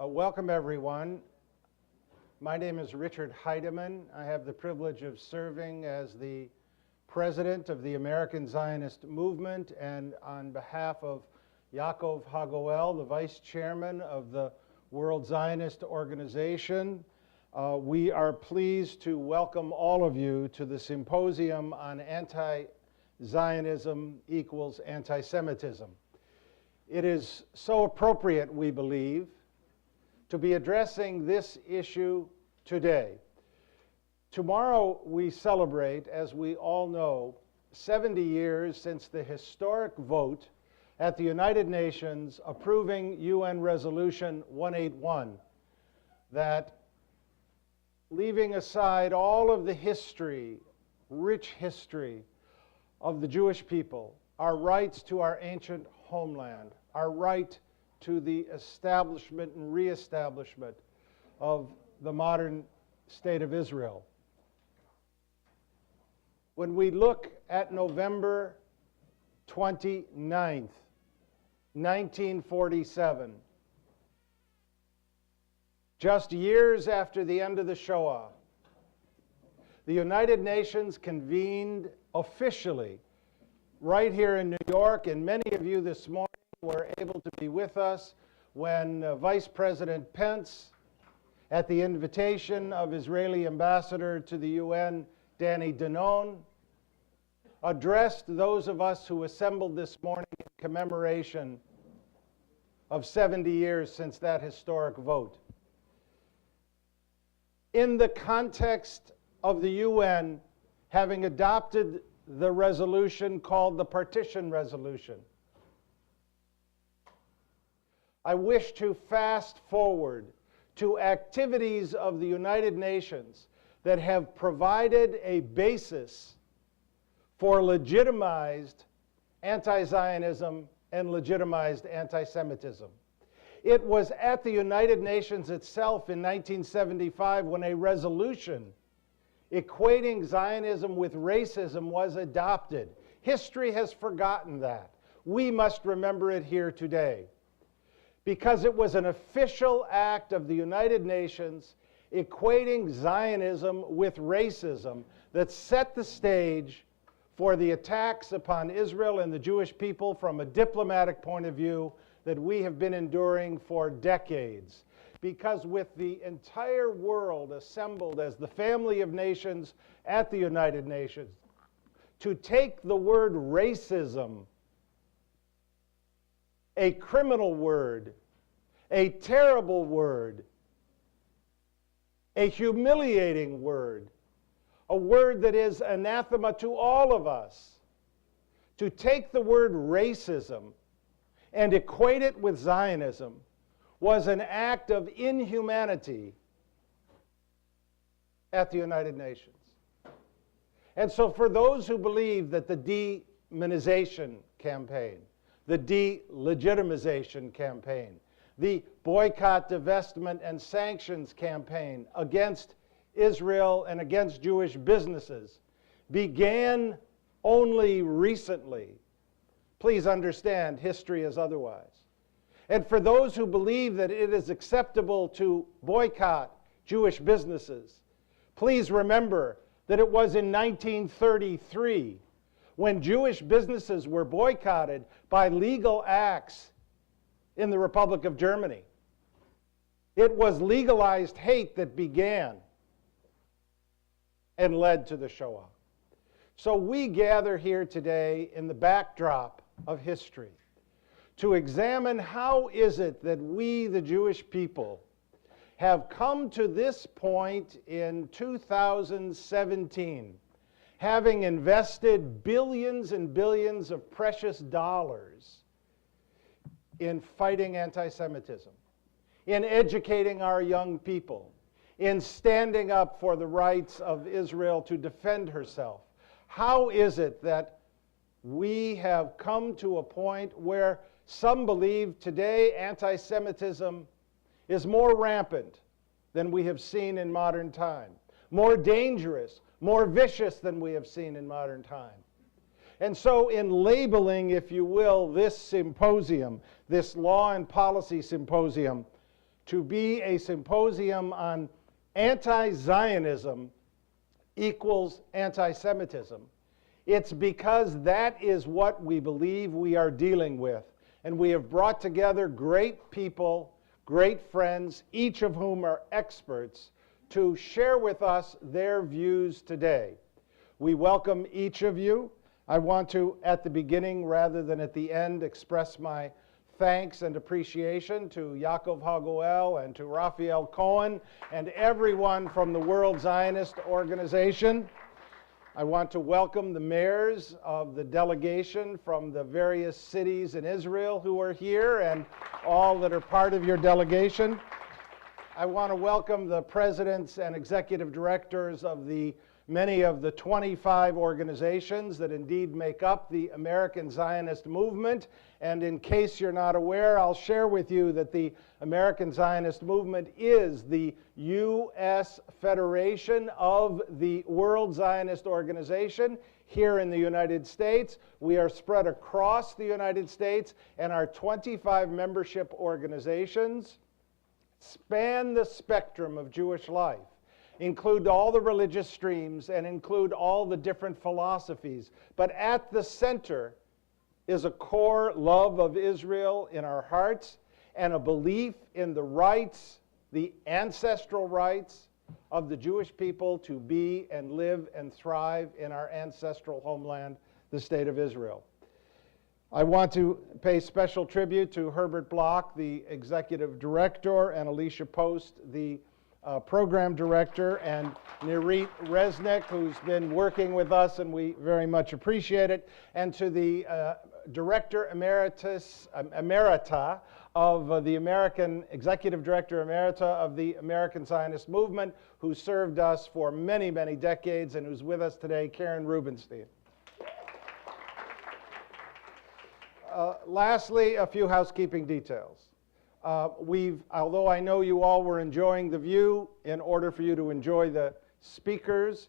Welcome, everyone. My name is Richard Heideman. I have the privilege of serving as the president of the American Zionist Movement, and on behalf of Yaakov Hagoel, the vice chairman of the World Zionist Organization, we are pleased to welcome all of you to the Symposium on Anti-Zionism equals Anti-Semitism. It is so appropriate, we believe, to be addressing this issue today. Tomorrow we celebrate, as we all know, 70 years since the historic vote at the United Nations approving UN Resolution 181, that, leaving aside all of the history, rich history of the Jewish people, our rights to our ancient homeland, our right to the establishment and reestablishment of the modern state of Israel. When we look at November 29th, 1947, just years after the end of the Shoah, the United Nations convened officially right here in New York, and many of you this morning were able to be with us when Vice President Pence, at the invitation of Israeli Ambassador to the UN, Danny Danon, addressed those of us who assembled this morning in commemoration of 70 years since that historic vote. In the context of the UN having adopted the resolution called the Partition Resolution, I wish to fast forward to activities of the United Nations that have provided a basis for legitimized anti-Zionism and legitimized anti-Semitism. It was at the United Nations itself in 1975 when a resolution equating Zionism with racism was adopted. History has forgotten that. We must remember it here today, because it was an official act of the United Nations equating Zionism with racism that set the stage for the attacks upon Israel and the Jewish people from a diplomatic point of view that we have been enduring for decades. Because with the entire world assembled as the family of nations at the United Nations, to take the word racism, a criminal word, a terrible word, a humiliating word, a word that is anathema to all of us, to take the word racism and equate it with Zionism was an act of inhumanity at the United Nations. And so for those who believe that the demonization campaign, the delegitimization campaign, the boycott, divestment, and sanctions campaign against Israel and against Jewish businesses began only recently, please understand history is otherwise. And for those who believe that it is acceptable to boycott Jewish businesses, please remember that it was in 1933 when Jewish businesses were boycotted by legal acts in the Republic of Germany. It was legalized hate that began and led to the Shoah. So we gather here today in the backdrop of history to examine how is it that we, the Jewish people, have come to this point in 2017, having invested billions and billions of precious dollars in fighting anti-Semitism, in educating our young people, in standing up for the rights of Israel to defend herself. How is it that we have come to a point where some believe today anti-Semitism is more rampant than we have seen in modern time, more dangerous, more vicious than we have seen in modern time? And so in labeling, if you will, this symposium, this law and policy symposium, to be a symposium on anti-Zionism equals anti-Semitism. It's because that is what we believe we are dealing with. And we have brought together great people, great friends, each of whom are experts, to share with us their views today. We welcome each of you. I want to, at the beginning rather than at the end, express my thanks and appreciation to Yaakov Hagoel and to Raphael Cohen and everyone from the World Zionist Organization. I want to welcome the mayors of the delegation from the various cities in Israel who are here and all that are part of your delegation. I want to welcome the presidents and executive directors of many of the 25 organizations that indeed make up the American Zionist movement. And in case you're not aware, I'll share with you that the American Zionist movement is the U.S. Federation of the World Zionist Organization here in the United States. We are spread across the United States, and our 25 membership organizations span the spectrum of Jewish life, include all the religious streams, and include all the different philosophies. But at the center is a core love of Israel in our hearts and a belief in the rights, the ancestral rights of the Jewish people to be and live and thrive in our ancestral homeland, the State of Israel. I want to pay special tribute to Herbert Bloch, the executive director, and Alicia Post, the program director, and Nirit Resnick, who's been working with us, and we very much appreciate it, and to the director emerita of the American, executive director emerita of the American Zionist movement, who served us for many, many decades and who's with us today, Karen Rubenstein. Lastly, a few housekeeping details. Although I know you all were enjoying the view, in order for you to enjoy the speakers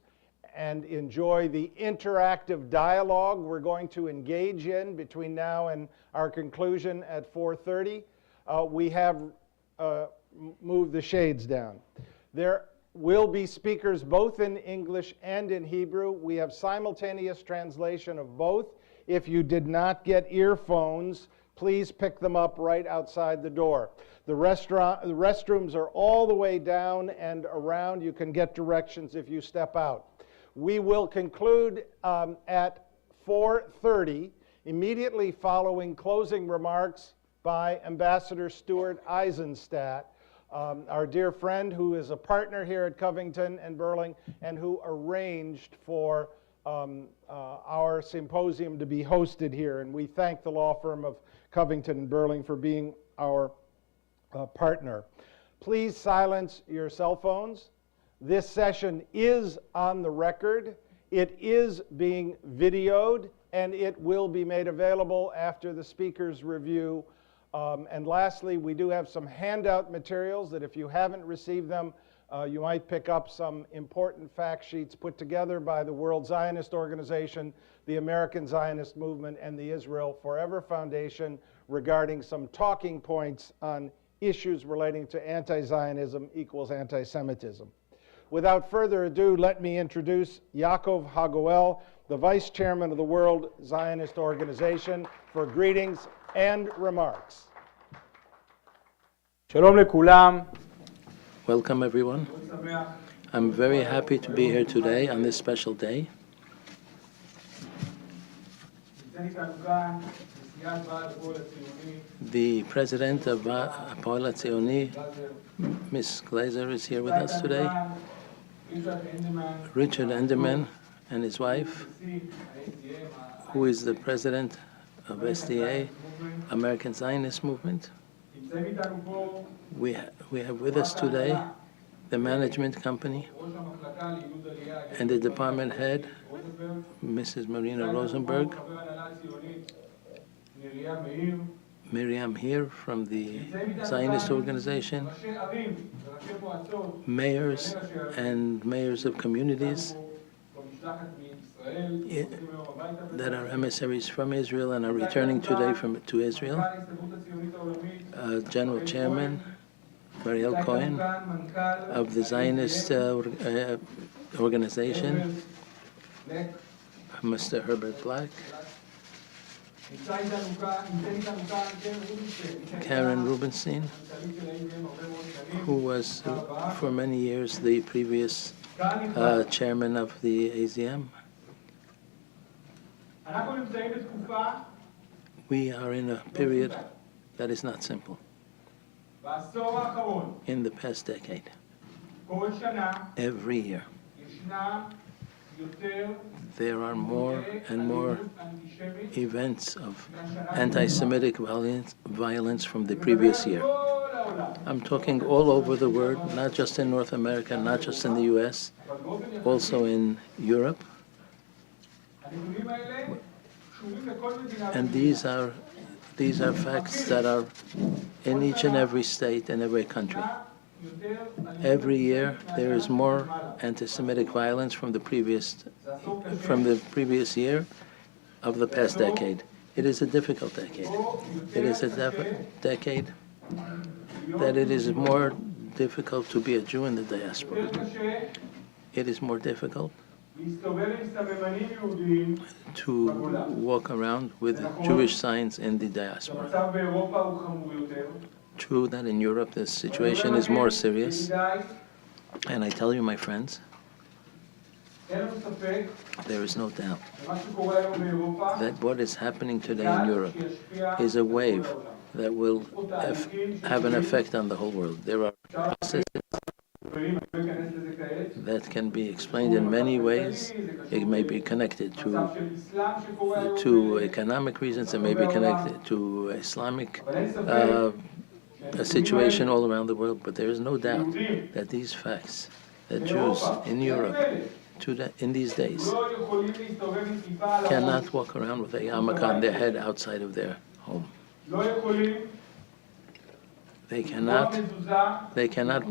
and enjoy the interactive dialogue we're going to engage in between now and our conclusion at 4:30, we have moved the shades down. There will be speakers both in English and in Hebrew. We have simultaneous translation of both. If you did not get earphones, please pick them up right outside the door. The restrooms are all the way down and around. You can get directions if you step out. We will conclude at 4:30, immediately following closing remarks by Ambassador Stuart Eisenstadt, our dear friend who is a partner here at Covington and Burling and who arranged for our symposium to be hosted here. And we thank the law firm of Covington and Burling for being our partner. Please silence your cell phones. This session is on the record. It is being videoed, and it will be made available after the speaker's review. And lastly, we do have some handout materials that if you haven't received them, you might pick up some important fact sheets put together by the World Zionist Organization, the American Zionist Movement, and the Israel Forever Foundation regarding some talking points on issues relating to anti-Zionism equals anti-Semitism. Without further ado, let me introduce Yaakov Hagoel, the Vice Chairman of the World Zionist Organization, for greetings and remarks. Shalom lekulam. Welcome, everyone. I'm very happy to be here today on this special day. The president of Hapoel HaTzioni, Ms. Glazer, is here with us today. Richard Enderman and his wife, who is the president of SDA, American Zionist Movement. We have with us today the management company and the department head, Mrs. Marina Rosenberg, Miriam here from the Zionist Organization, mayors and mayors of communities that are emissaries from Israel and are returning today to Israel, General Chairman Mariel Cohen of the Zionist Organization, Mr. Herbert Black, Karen Rubenstein, who was for many years the previous chairman of the AZM. We are in a period that is not simple. In the past decade, every year, there are more and more events of anti-Semitic violence from the previous year. I'm talking all over the world, not just in North America, not just in the US, also in Europe. And these are facts that are in each and every state and every country. Every year there is more anti-Semitic violence from the previous year of the past decade. It is a difficult decade. It is a decade that it is more difficult to be a Jew in the diaspora. It is more difficult to walk around with Jewish signs in the diaspora. True that in Europe the situation is more serious, and I tell you, my friends, there is no doubt that what is happening today in Europe is a wave that will have an effect on the whole world. There are processes that can be explained in many ways. It may be connected to economic reasons. It may be connected to Islamic a situation all around the world. But there is no doubt that these facts, that Jews in Europe in these days cannot walk around with a yarmulke on their head outside of their home. They cannot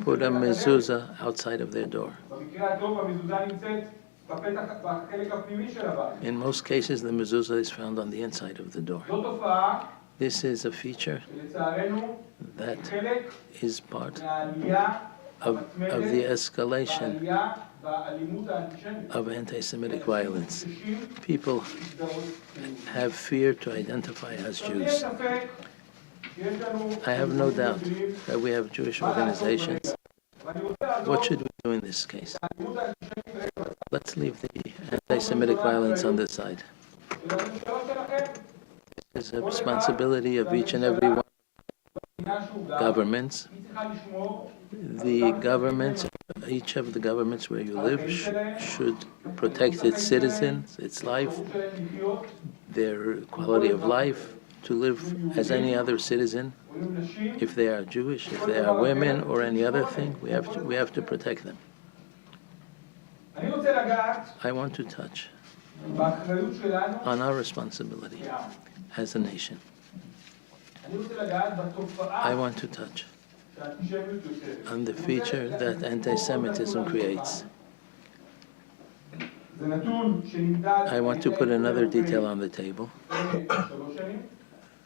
put a mezuzah outside of their door. In most cases, the mezuzah is found on the inside of the door. This is a feature that is part of the escalation of anti-Semitic violence. People have fear to identify as Jews. I have no doubt that we have Jewish organizations. What should we do in this case? Let's leave the anti-Semitic violence on the side. It's a responsibility of each and every one of the governments. The governments, each of the governments where you live should protect its citizens, its life, their quality of life, to live as any other citizen. If they are Jewish, if they are women, or any other thing, we have to protect them. I want to touch on our responsibility as a nation. I want to touch on the feature that anti-Semitism creates. I want to put another detail on the table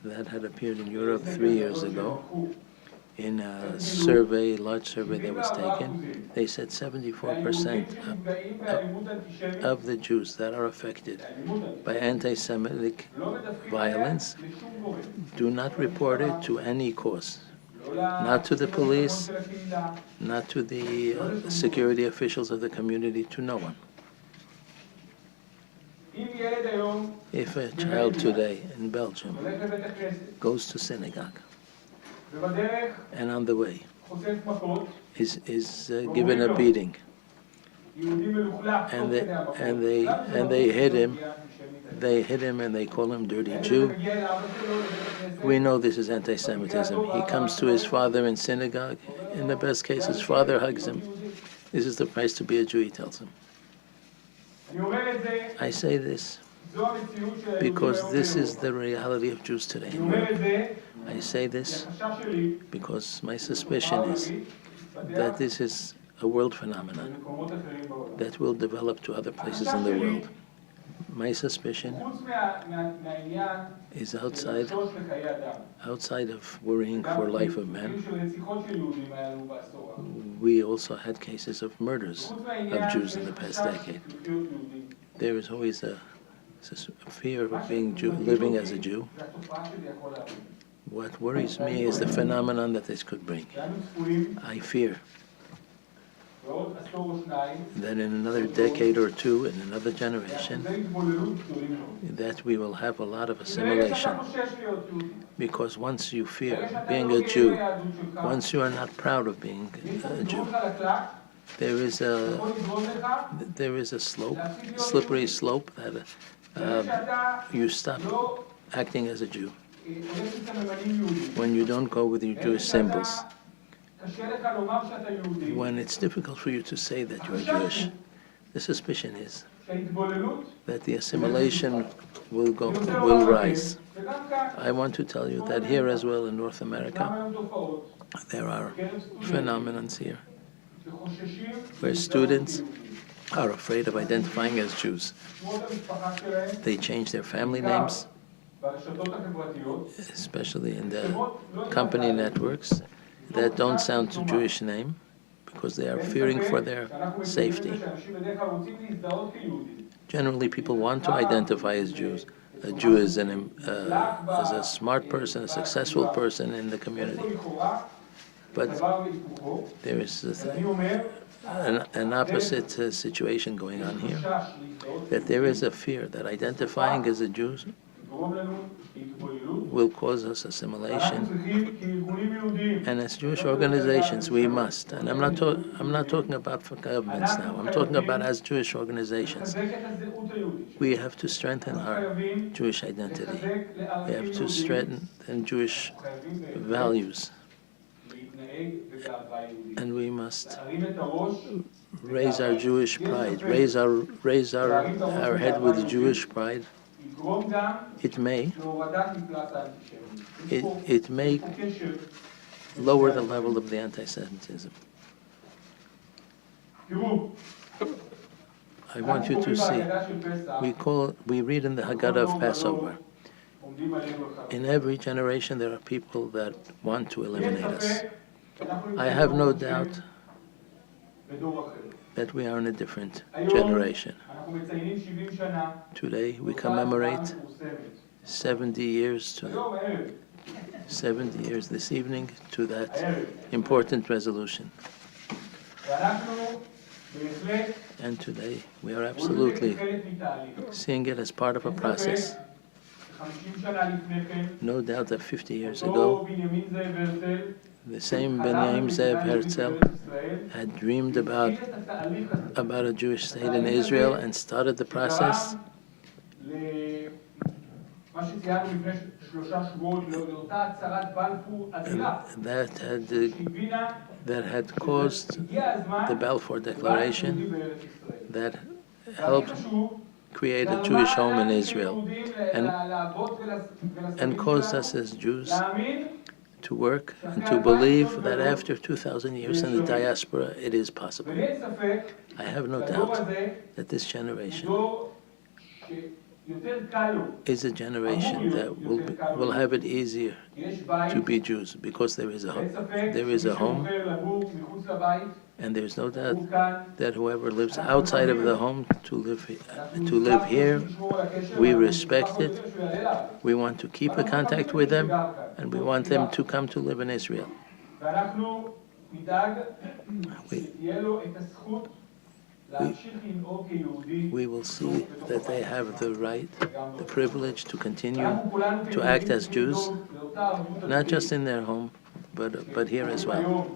that had appeared in Europe 3 years ago in a survey, large survey that was taken. They said 74% of the Jews that are affected by anti-Semitic violence do not report it to any cause. Not to the police, not to the security officials of the community, to no one. If a child today in Belgium goes to synagogue and on the way is given a beating and they hit him and they call him dirty Jew, we know this is anti-Semitism. He comes to his father in synagogue. In the best case, his father hugs him. This is the price to be a Jew, he tells him. I say this because this is the reality of Jews today in Europe. I say this because my suspicion is that this is a world phenomenon that will develop to other places in the world. My suspicion is outside of worrying for life of man. We also had cases of murders of Jews in the past decade. There is always a fear of being living as a Jew. What worries me is the phenomenon that this could bring. I fear that in another decade or two, in another generation, that we will have a lot of assimilation. Because once you fear being a Jew, once you are not proud of being a Jew, there is a slope, slippery slope that you stop acting as a Jew when you don't go with your Jewish symbols. When it's difficult for you to say that you are Jewish, the suspicion is that the assimilation will rise. I want to tell you that here as well in North America, there are phenomena here where students are afraid of identifying as Jews. They change their family names, especially in the company networks that don't sound a Jewish name, because they are fearing for their safety. Generally, people want to identify as Jews. A Jew is a smart person, a successful person in the community. But there is an opposite situation going on here, that there is a fear that identifying as a Jew will cause us assimilation. And as Jewish organizations, we must, and I'm not talking about for governments now, I'm talking about as Jewish organizations. We have to strengthen our Jewish identity. We have to strengthen Jewish values. And we must raise our Jewish pride, raise our head with Jewish pride. It may lower the level of the anti-Semitism. I want you to see, we read in the Haggadah of Passover, in every generation there are people that want to eliminate us. I have no doubt that we are in a different generation. Today we commemorate 70 years this evening to that important resolution. And today we are absolutely seeing it as part of a process. No doubt that 50 years ago, the same Benyamin Zev Herzl had dreamed about a Jewish state in Israel and started the process. And that had caused the Balfour Declaration that helped create a Jewish home in Israel and caused us as Jews to work and to believe that after 2,000 years in the diaspora, it is possible. I have no doubt that this generation is a generation that will have it easier to be Jews, because there is a home, and there's no doubt that whoever lives outside of the home to live here, we respect it. We want to keep a contact with them, and we want them to come to live in Israel. We will see that they have the right, the privilege to continue to act as Jews, not just in their home, but here as well.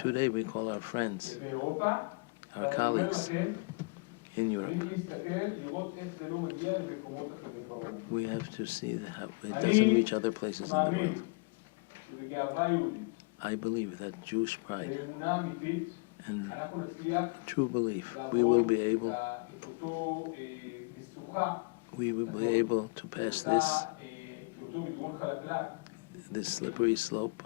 Today we call our friends, our colleagues in Europe. We have to see how it doesn't reach other places in the world. I believe that Jewish pride and true belief, we will be able to pass this slippery slope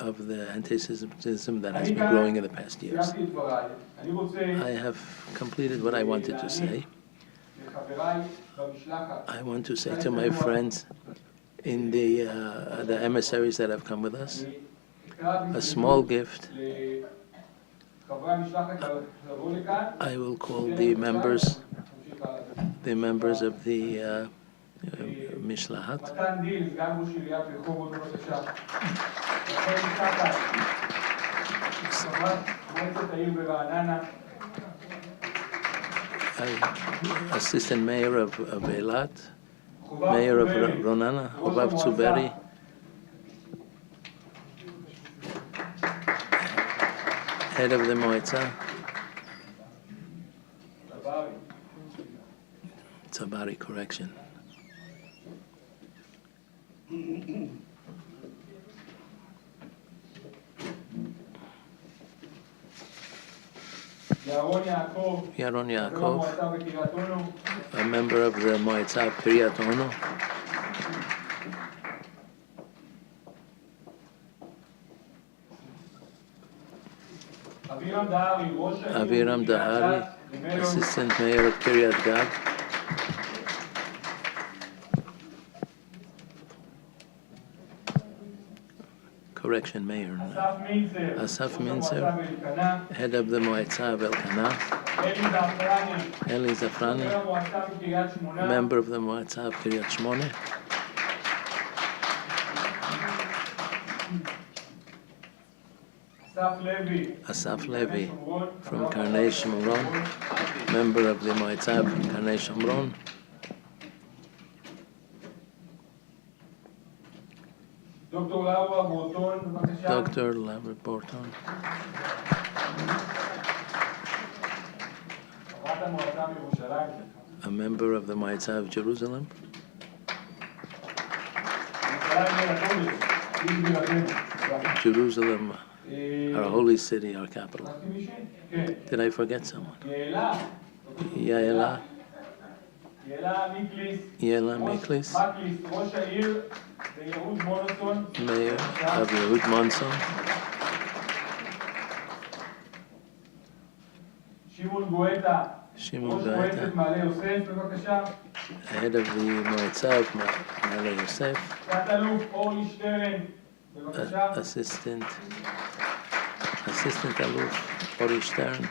of the anti-Semitism that has been growing in the past years. I have completed what I wanted to say. I want to say to my friends in the emissaries that have come with us, a small gift. I will call the members of the Mishlahat. Assistant Mayor of Eilat, Mayor of Ronana, Hovav Tzuberi, Head of the Moetza, Tzabari, correction. Yaron Yaakov, a member of the Moetza of Kiryat Ono. Aviram Dahari, Assistant Mayor of Kiryat Gad. Correction, Mayor. Asaf Minzer, Head of the Moetza of Elkanah. Eli Zafrani, Member of the Moetza of Kiryat Shmone. Asaf Levi from Karnei Shomron, Member of the Moetza of Karnei Shomron. Dr. Laura Borton, a member of the Moetza of Jerusalem. Jerusalem, our holy city, our capital. Did I forget someone? Yaela Miklis, Mayor of Yehud Monson. Shimon Goeta, Head of the Moetza of Ma'ale Yosef. Assistant Aluf Ori Stern.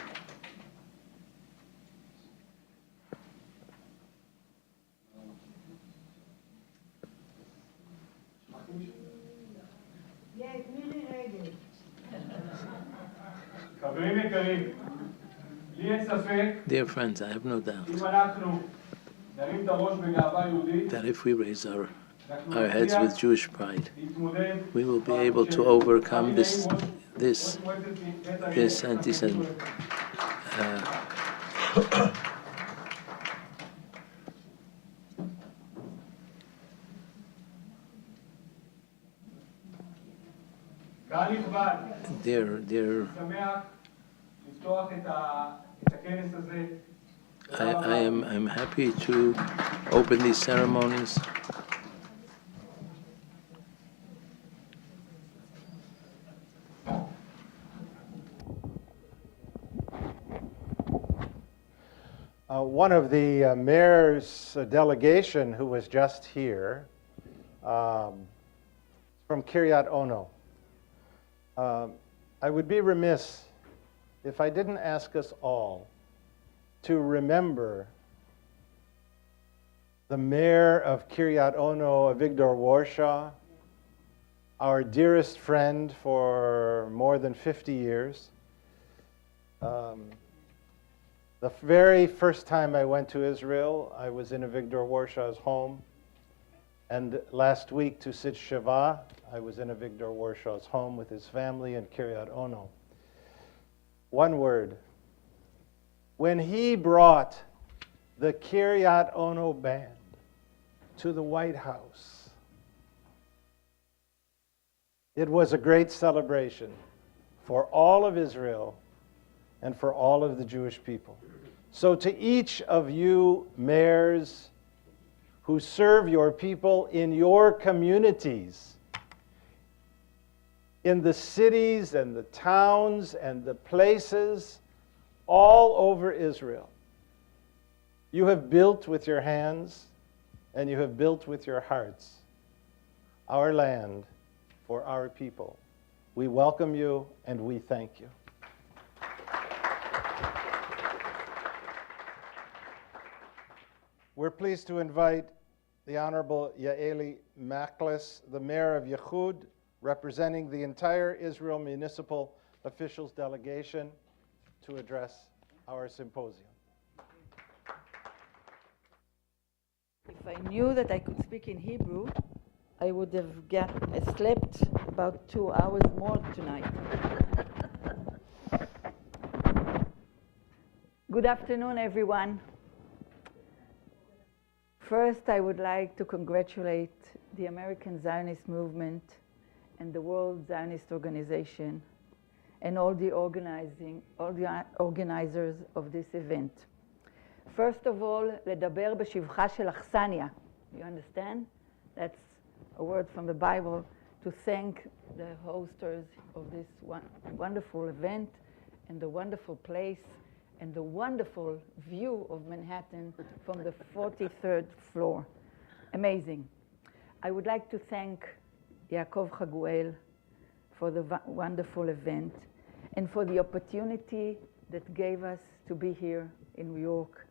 Dear friends, I have no doubt that if we raise our heads with Jewish pride, we will be able to overcome this anti-Semitism. Dear, I'm happy to open these ceremonies. One of the mayor's delegation who was just here, from Kiryat Ono. I would be remiss if I didn't ask us all to remember the mayor of Kiryat Ono, Avigdor Warshaw, our dearest friend for more than 50 years. The very first time I went to Israel, I was in Avigdor Warshaw's home. And last week to Sit Shiva, I was in Avigdor Warshaw's home with his family in Kiryat Ono. One word. When he brought the Kiryat Ono band to the White House, it was a great celebration for all of Israel and for all of the Jewish people. So to each of you mayors who serve your people in your communities, in the cities and the towns and the places all over Israel. You have built with your hands and you have built with your hearts our land for our people. We welcome you and we thank you. We're pleased to invite the Honorable Yaeli Maklis, the Mayor of Yehud, representing the entire Israel Municipal Officials Delegation, to address our symposium. If I knew that I could speak in Hebrew, I would have slept about 2 hours more tonight. Good afternoon, everyone. First, I would like to congratulate the American Zionist movement and the World Zionist Organization and all the organizers of this event. First of all, לדבר בשבחה של אכסניה. You understand? That's a word from the Bible to thank the hosters of this wonderful event and the wonderful place and the wonderful view of Manhattan from the 43rd floor. Amazing. I would like to thank Yaakov Hagoel for the wonderful event and for the opportunity that gave us to be here in New York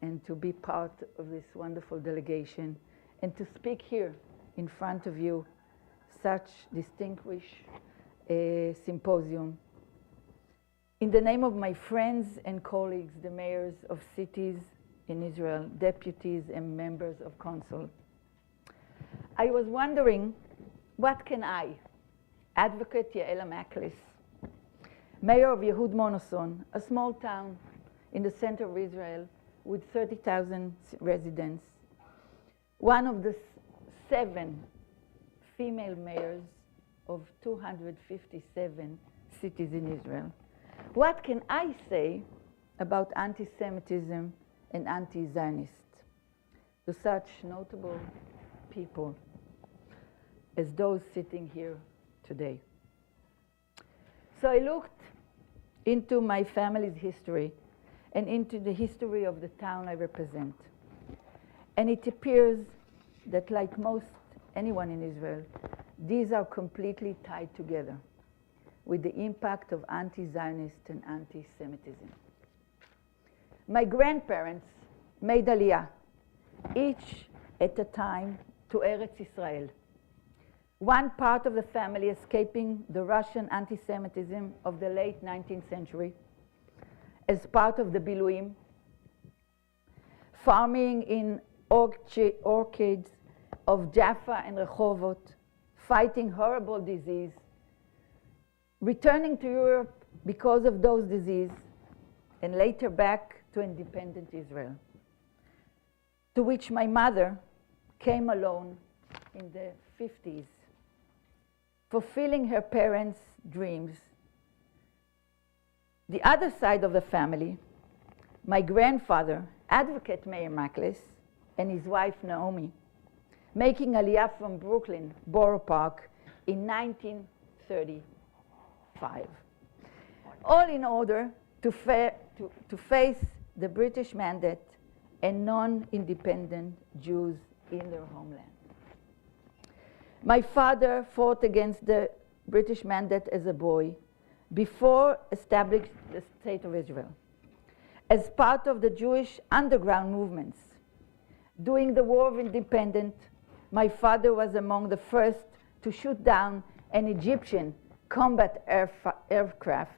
and to be part of this wonderful delegation and to speak here in front of you, such distinguished symposium. In the name of my friends and colleagues, the mayors of cities in Israel, deputies and members of council, I was wondering, what can I, Advocate Yaeli Maklis, Mayor of Yehud Monoson, a small town in the center of Israel with 30,000 residents, one of the 7 female mayors of 257 cities in Israel. What can I say about anti-Semitism and anti-Zionist to such notable people as those sitting here today? So I looked into my family's history and into the history of the town I represent. And it appears that, like most anyone in Israel, these are completely tied together with the impact of anti-Zionist and anti-Semitism. My grandparents made Aliyah, each at a time, to Eretz Israel. One part of the family escaping the Russian anti-Semitism of the late 19th century as part of the Biluim, farming in orchards of Jaffa and Rehovot, fighting horrible disease, returning to Europe because of those diseases, and later back to independent Israel, to which my mother came alone in the 50s, fulfilling her parents' dreams. The other side of the family, my grandfather, Advocate Meir Maklis, and his wife Naomi, making Aliyah from Brooklyn, Borough Park, in 1935, all in order to face the British mandate and non-independent Jews in their homeland. My father fought against the British mandate as a boy before establishing the State of Israel. As part of the Jewish underground movements, during the War of Independence, my father was among the first to shoot down an Egyptian combat aircraft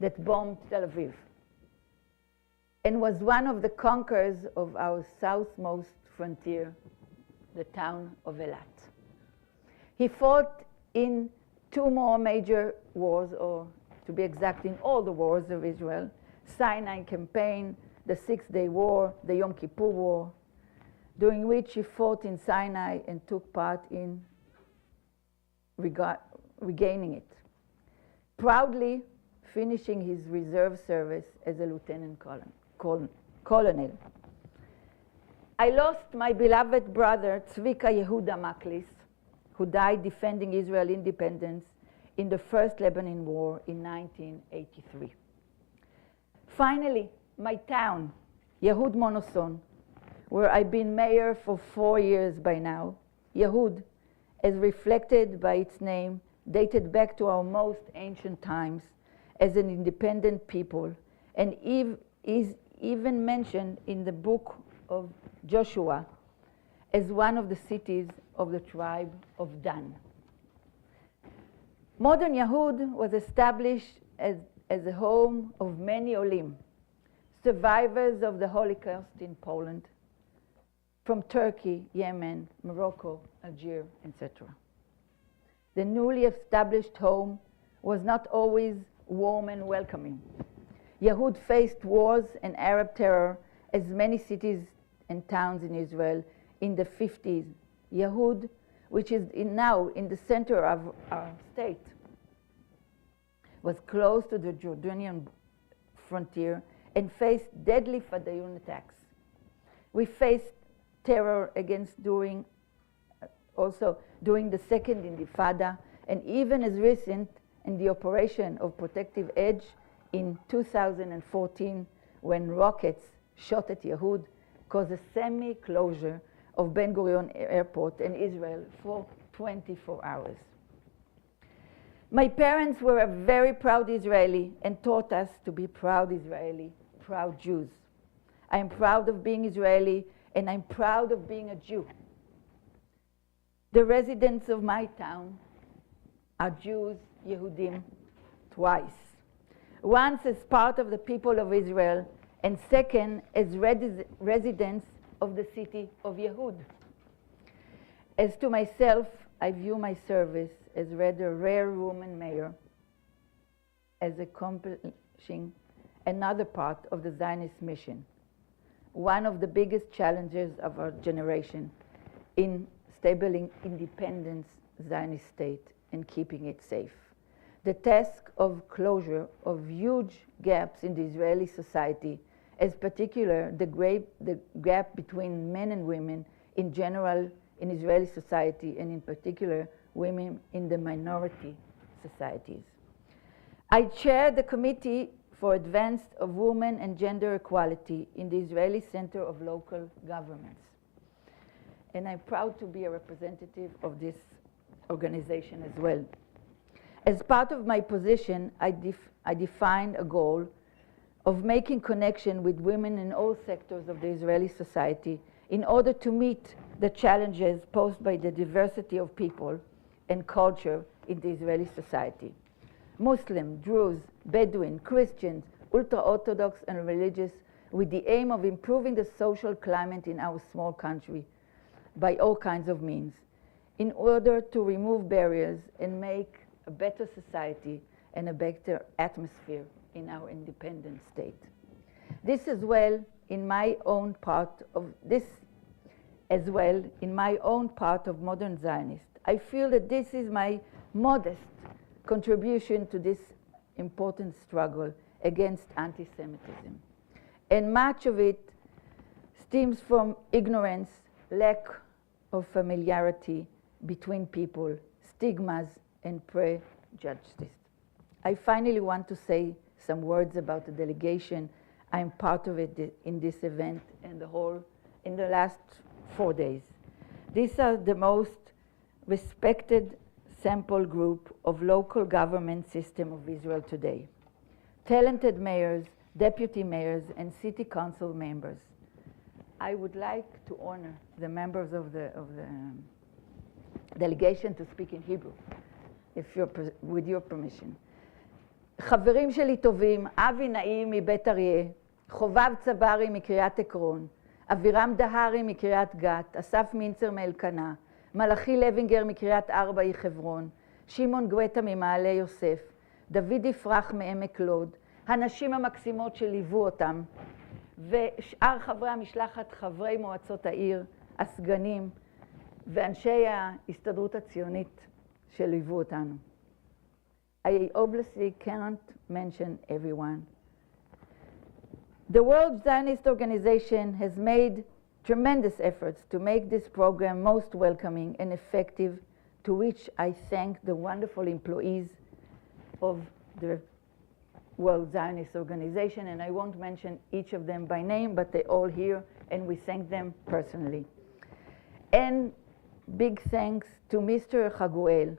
that bombed Tel Aviv, and was one of the conquerors of our southmost frontier, the town of Eilat. He fought in 2 more major wars, or to be exact, in all the wars of Israel: Sinai Campaign, the 6-Day War, the Yom Kippur War, during which he fought in Sinai and took part in regaining it, proudly finishing his reserve service as a lieutenant colonel. I lost my beloved brother, Tzvika Yehuda Maklis, who died defending Israel independence in the First Lebanon War in 1983. Finally, my town, Yehud Monoson, where I've been mayor for 4 years by now. Yehud, as reflected by its name, dated back to our most ancient times as an independent people, and is even mentioned in the book of Joshua as one of the cities of the tribe of Dan. Modern Yehud was established as a home of many Olim, survivors of the Holocaust in Poland, from Turkey, Yemen, Morocco, Algeria, etc. The newly established home was not always warm and welcoming. Yehud faced wars and Arab terror as many cities and towns in Israel in the 50s. Yehud, which is now in the center of our state, was close to the Jordanian frontier and faced deadly Fadayun attacks. We faced terror against also during the Second Intifada, and even as recent in the operation of Protective Edge in 2014, when rockets shot at Yehud caused a semi-closure of Ben Gurion Airport in Israel for 24 hours. My parents were a very proud Israeli and taught us to be proud Israeli, proud Jews. I am proud of being Israeli, and I'm proud of being a Jew. The residents of my town are Jews, Yehudim, twice. Once as part of the people of Israel, and second as residents of the city of Yehud. As to myself, I view my service as rather a rare woman mayor, as accomplishing another part of the Zionist mission, one of the biggest challenges of our generation in stabilizing independent Zionist state and keeping it safe. The task of closure of huge gaps in the Israeli society, as particular the gap between men and women in general in Israeli society, and in particular women in the minority societies. I chair the Committee for Advance of Women and Gender Equality in the Israeli Center of Local Governments. And I'm proud to be a representative of this organization as well. As part of my position, I defined a goal of making connection with women in all sectors of the Israeli society in order to meet the challenges posed by the diversity of people and culture in the Israeli society. Muslim, Druze, Bedouin, Christians, ultra-Orthodox and religious, with the aim of improving the social climate in our small country by all kinds of means, in order to remove barriers and make a better society and a better atmosphere in our independent state. This as well in my own part of modern Zionist. I feel that this is my modest contribution to this important struggle against anti-Semitism. And much of it stems from ignorance, lack of familiarity between people, stigmas, and prejudices. I finally want to say some words about the delegation. I'm part of it in this event and in the last 4 days. These are the most respected sample group of local government system of Israel today. Talented mayors, deputy mayors, and city council members. I would like to honor the members of the delegation to speak in Hebrew, with your permission. חברים שלי טובים, אבי נעים מבית אריה, חובב צברי מקריית עקרון, אבירם דהרי מקריית גת, אסף מינצר מאלקנה, מלאכי לוינגר מקריית ארבע היא חברון, שמעון גואטה ממעלה יוסף, דוד יפרח מעמק לוד, הנשים המקסימות שליוו אותם, ושאר חברי המשלחת, חברי מועצות העיר, הסגנים, ואנשי ההסתדרות הציונית שליוו אותנו. I obviously cannot mention everyone. The World Zionist Organization has made tremendous efforts to make this program most welcoming and effective, to which I thank the wonderful employees of the World Zionist Organization, and I won't mention each of them by name, but they're all here, and we thank them personally. And big thanks to Mr. Hagoel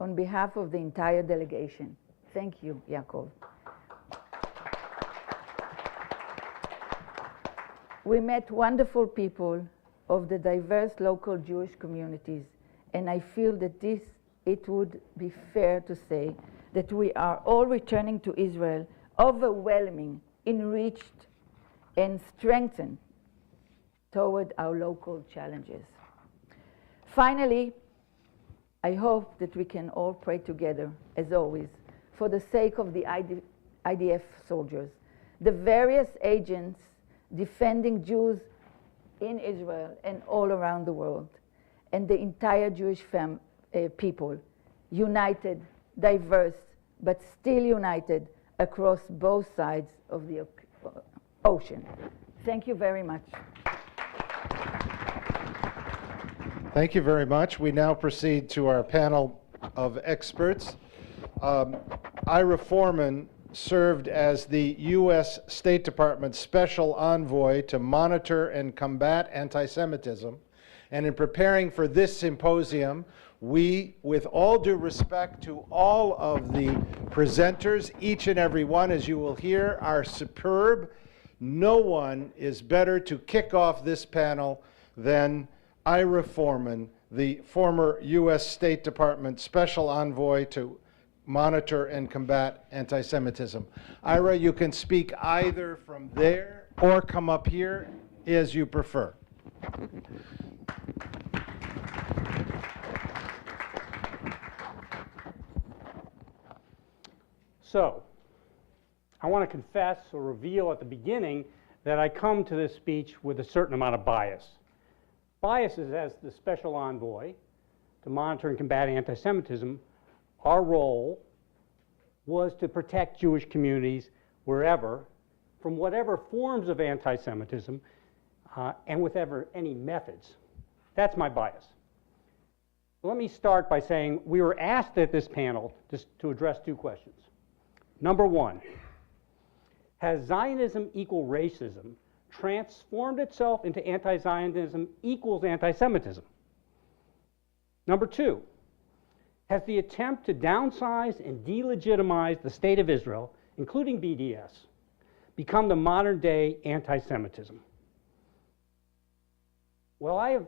on behalf of the entire delegation. Thank you, Yaakov. We met wonderful people of the diverse local Jewish communities, and I feel that it would be fair to say that we are all returning to Israel overwhelming, enriched, and strengthened toward our local challenges. Finally, I hope that we can all pray together, as always, for the sake of the IDF soldiers, the various agents defending Jews in Israel and all around the world, and the entire Jewish people, united, diverse, but still united across both sides of the ocean. Thank you very much. Thank you very much. We now proceed to our panel of experts. Ira Forman served as the U.S. State Department Special Envoy to monitor and combat anti-Semitism. And in preparing for this symposium, we, with all due respect to all of the presenters, each and every one, as you will hear, are superb. No one is better to kick off this panel than Ira Forman, the former U.S. State Department Special Envoy to monitor and combat anti-Semitism. Ira, you can speak either from there or come up here as you prefer. So, I want to confess or reveal at the beginning that I come to this speech with a certain amount of bias. Bias is, as the special envoy to monitor and combat anti-Semitism, our role was to protect Jewish communities wherever, from whatever forms of anti-Semitism, and with any methods. That's my bias. Let me start by saying we were asked at this panel to address two questions. Number one, has Zionism equal racism transformed itself into anti-Zionism equals anti-Semitism? Number two, has the attempt to downsize and delegitimize the state of Israel, including BDS, become the modern day anti-Semitism? Well, I have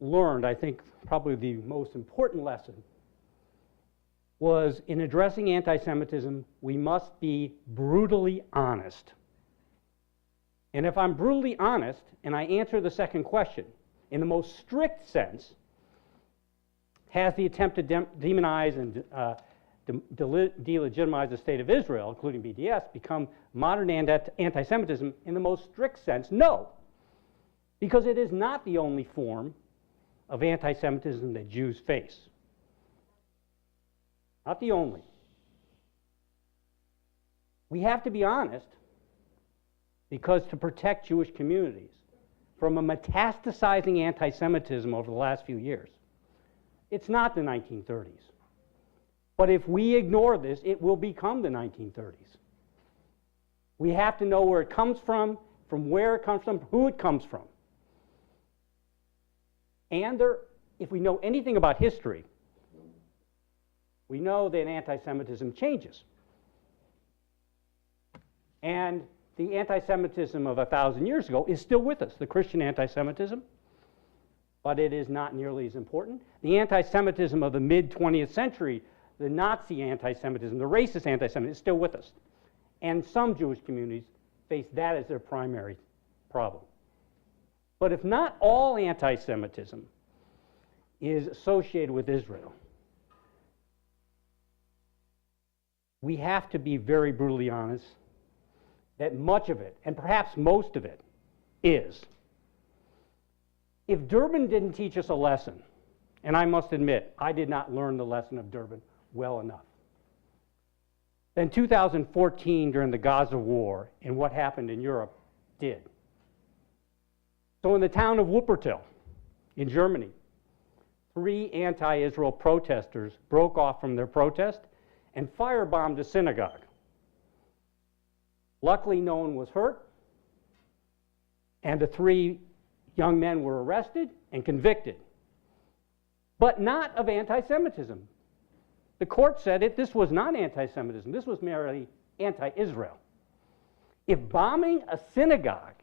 learned, I think, probably the most important lesson was in addressing anti-Semitism, we must be brutally honest. And if I'm brutally honest and I answer the second question, in the most strict sense, has the attempt to demonize and delegitimize the state of Israel, including BDS, become modern anti-Semitism? In the most strict sense, no. Because it is not the only form of anti-Semitism that Jews face. Not the only. We have to be honest, because to protect Jewish communities from a metastasizing anti-Semitism over the last few years, it's not the 1930s. But if we ignore this, it will become the 1930s. We have to know where it comes from where it comes from, who it comes from. And if we know anything about history, we know that anti-Semitism changes. And the anti-Semitism of 1,000 years ago is still with us, the Christian anti-Semitism, but it is not nearly as important. The anti-Semitism of the mid-20th century, the Nazi anti-Semitism, the racist anti-Semitism, is still with us. And some Jewish communities face that as their primary problem. But if not all anti-Semitism is associated with Israel, we have to be very brutally honest that much of it, and perhaps most of it, is. If Durban didn't teach us a lesson, and I must admit, I did not learn the lesson of Durban well enough, then 2014 during the Gaza war and what happened in Europe did. So in the town of Wuppertal in Germany, 3 anti-Israel protesters broke off from their protest and firebombed a synagogue. Luckily, no one was hurt, and the 3 young men were arrested and convicted, but not of anti-Semitism. The court said this was not anti-Semitism. This was merely anti-Israel. If bombing a synagogue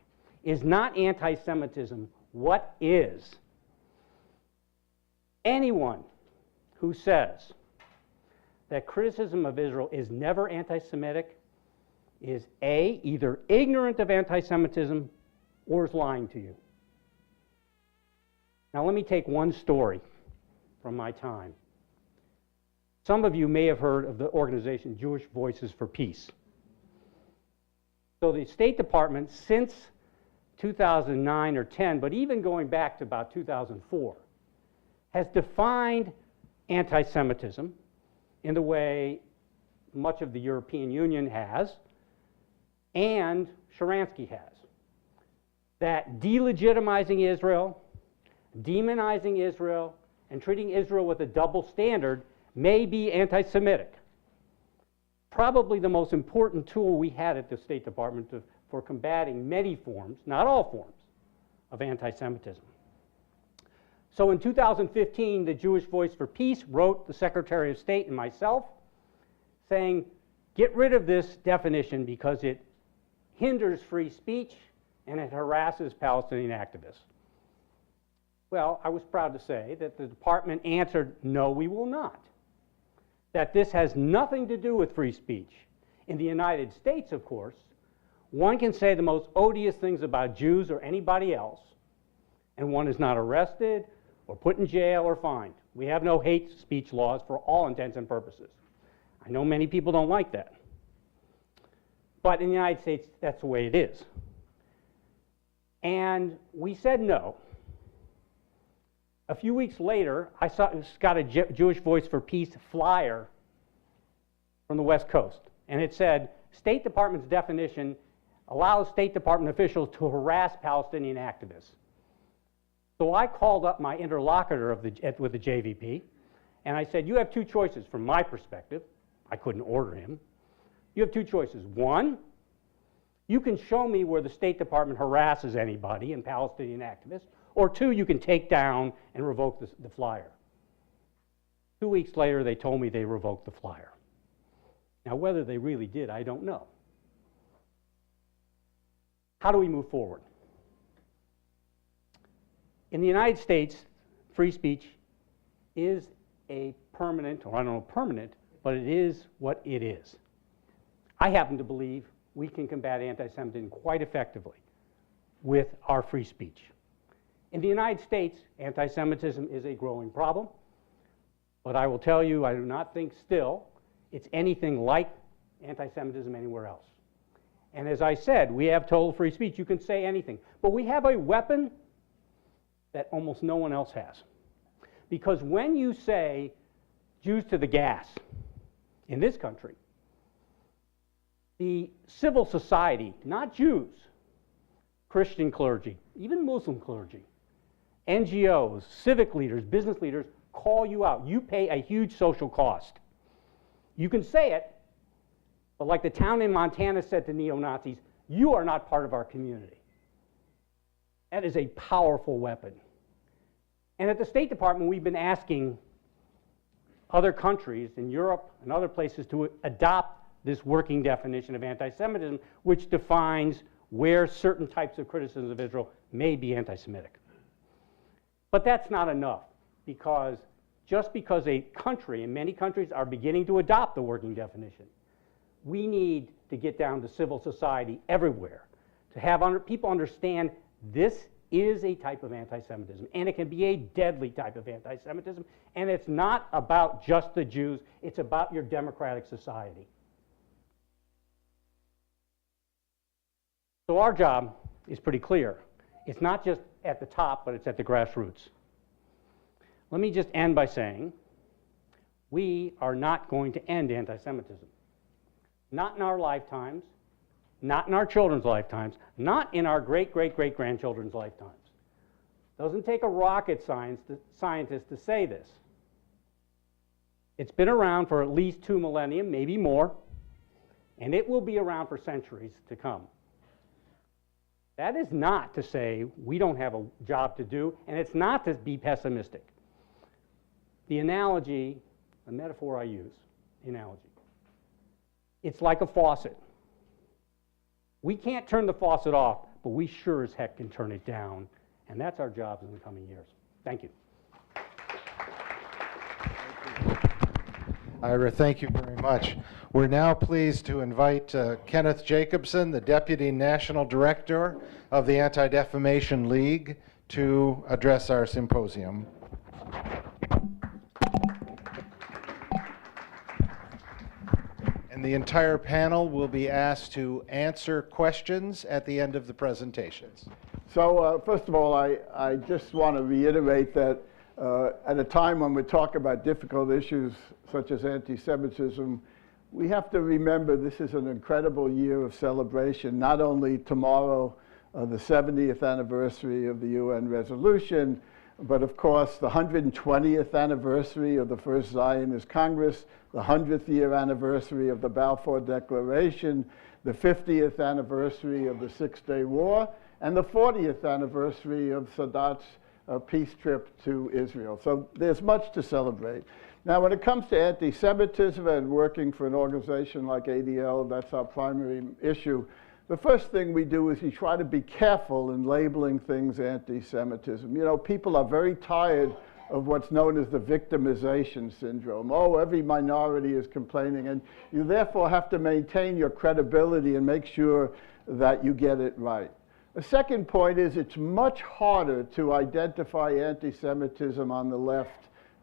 is not anti-Semitism, what is? Anyone who says that criticism of Israel is never anti-Semitic is A, either ignorant of anti-Semitism or is lying to you. Now let me take one story from my time. Some of you may have heard of the organization Jewish Voices for Peace. So the State Department, since 2009 or 10, but even going back to about 2004, has defined anti-Semitism in the way much of the European Union has and Sharansky has. That delegitimizing Israel, demonizing Israel, and treating Israel with a double standard may be anti-Semitic. Probably the most important tool we had at the State Department for combating many forms, not all forms, of anti-Semitism. So in 2015, the Jewish Voice for Peace wrote the Secretary of State and myself saying, get rid of this definition because it hinders free speech and it harasses Palestinian activists. Well, I was proud to say that the department answered, no, we will not. That this has nothing to do with free speech. In the United States, of course, one can say the most odious things about Jews or anybody else, and one is not arrested or put in jail or fined. We have no hate speech laws for all intents and purposes. I know many people don't like that. But in the United States, that's the way it is. And we said no. A few weeks later, I got a Jewish Voice for Peace flyer from the West Coast. And it said, State Department's definition allows State Department officials to harass Palestinian activists. So I called up my interlocutor with the JVP, and I said, you have 2 choices from my perspective. I couldn't order him. You have 2 choices. 1, you can show me where the State Department harasses anybody and Palestinian activists, or 2, you can take down and revoke the flyer. 2 weeks later, they told me they revoked the flyer. Now, whether they really did, I don't know. How do we move forward? In the United States, free speech is a permanent, or I don't know permanent, but it is what it is. I happen to believe we can combat anti-Semitism quite effectively with our free speech. In the United States, anti-Semitism is a growing problem, but I will tell you, I do not think still it's anything like anti-Semitism anywhere else. And as I said, we have total free speech. You can say anything. But we have a weapon that almost no one else has. Because when you say Jews to the gas in this country, the civil society, not Jews, Christian clergy, even Muslim clergy, NGOs, civic leaders, business leaders call you out. You pay a huge social cost. You can say it, but like the town in Montana said to neo-Nazis, you are not part of our community. That is a powerful weapon. And at the State Department, we've been asking other countries in Europe and other places to adopt this working definition of anti-Semitism, which defines where certain types of criticisms of Israel may be anti-Semitic. But that's not enough, because just because a country, and many countries are beginning to adopt the working definition, we need to get down to civil society everywhere to have people understand this is a type of anti-Semitism, and it can be a deadly type of anti-Semitism, and it's not about just the Jews, it's about your democratic society. So our job is pretty clear. It's not just at the top, but it's at the grassroots. Let me just end by saying we are not going to end anti-Semitism. Not in our lifetimes, not in our children's lifetimes, not in our great-great-great-grandchildren's lifetimes. Doesn't take a rocket scientist to say this. It's been around for at least 2 millennia, maybe more, and it will be around for centuries to come. That is not to say we don't have a job to do, and it's not to be pessimistic. The analogy, the metaphor I use, it's like a faucet. We can't turn the faucet off, but we sure as heck can turn it down, and that's our job in the coming years. Thank you. Ira, thank you very much. We're now pleased to invite Kenneth Jacobson, the Deputy National Director of the Anti-Defamation League, to address our symposium. And the entire panel will be asked to answer questions at the end of the presentations. So first of all, I just want to reiterate that at a time when we talk about difficult issues such as anti-Semitism, we have to remember this is an incredible year of celebration. Not only tomorrow, the 70th anniversary of the UN resolution, but of course the 120th anniversary of the First Zionist Congress, the 100th year anniversary of the Balfour Declaration, the 50th anniversary of the Six-Day War, and the 40th anniversary of Sadat's peace trip to Israel. So there's much to celebrate. Now, when it comes to anti-Semitism and working for an organization like ADL, that's our primary issue, the first thing we do is we try to be careful in labeling things anti-Semitism. You know, people are very tired of what's known as the victimization syndrome. Oh, every minority is complaining, and you therefore have to maintain your credibility and make sure that you get it right. The second point is it's much harder to identify anti-Semitism on the left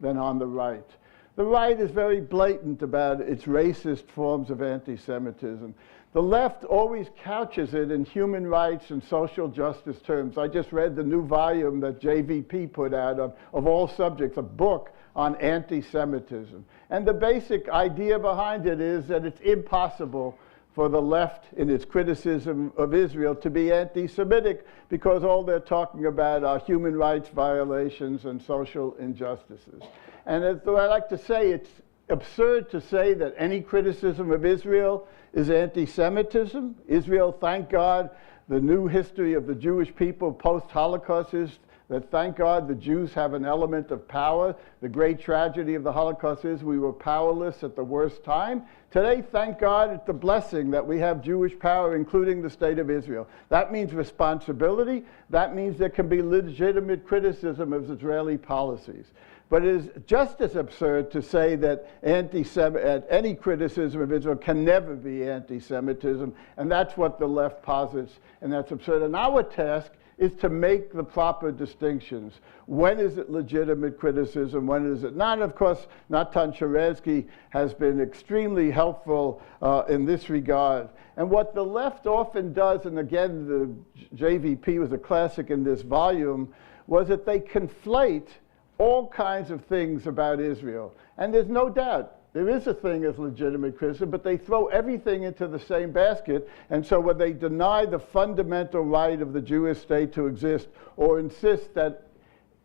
than on the right. The right is very blatant about its racist forms of anti-Semitism. The left always couches it in human rights and social justice terms. I just read the new volume that JVP put out of all subjects, a book on anti-Semitism. And the basic idea behind it is that it's impossible for the left in its criticism of Israel to be anti-Semitic because all they're talking about are human rights violations and social injustices. And as I like to say, it's absurd to say that any criticism of Israel is anti-Semitism. Israel, thank God, the new history of the Jewish people post-Holocaust is that, thank God, the Jews have an element of power. The great tragedy of the Holocaust is we were powerless at the worst time. Today, thank God, it's a blessing that we have Jewish power, including the state of Israel. That means responsibility. That means there can be legitimate criticism of Israeli policies. But it is just as absurd to say that any criticism of Israel can never be anti-Semitism, and that's what the left posits, and that's absurd. And our task is to make the proper distinctions. When is it legitimate criticism? When is it not? And of course, Natan Sharansky has been extremely helpful in this regard. And what the left often does, and again, the JVP was a classic in this volume, was that they conflate all kinds of things about Israel. And there's no doubt there is a thing as legitimate criticism, but they throw everything into the same basket. And so when they deny the fundamental right of the Jewish state to exist, or insist that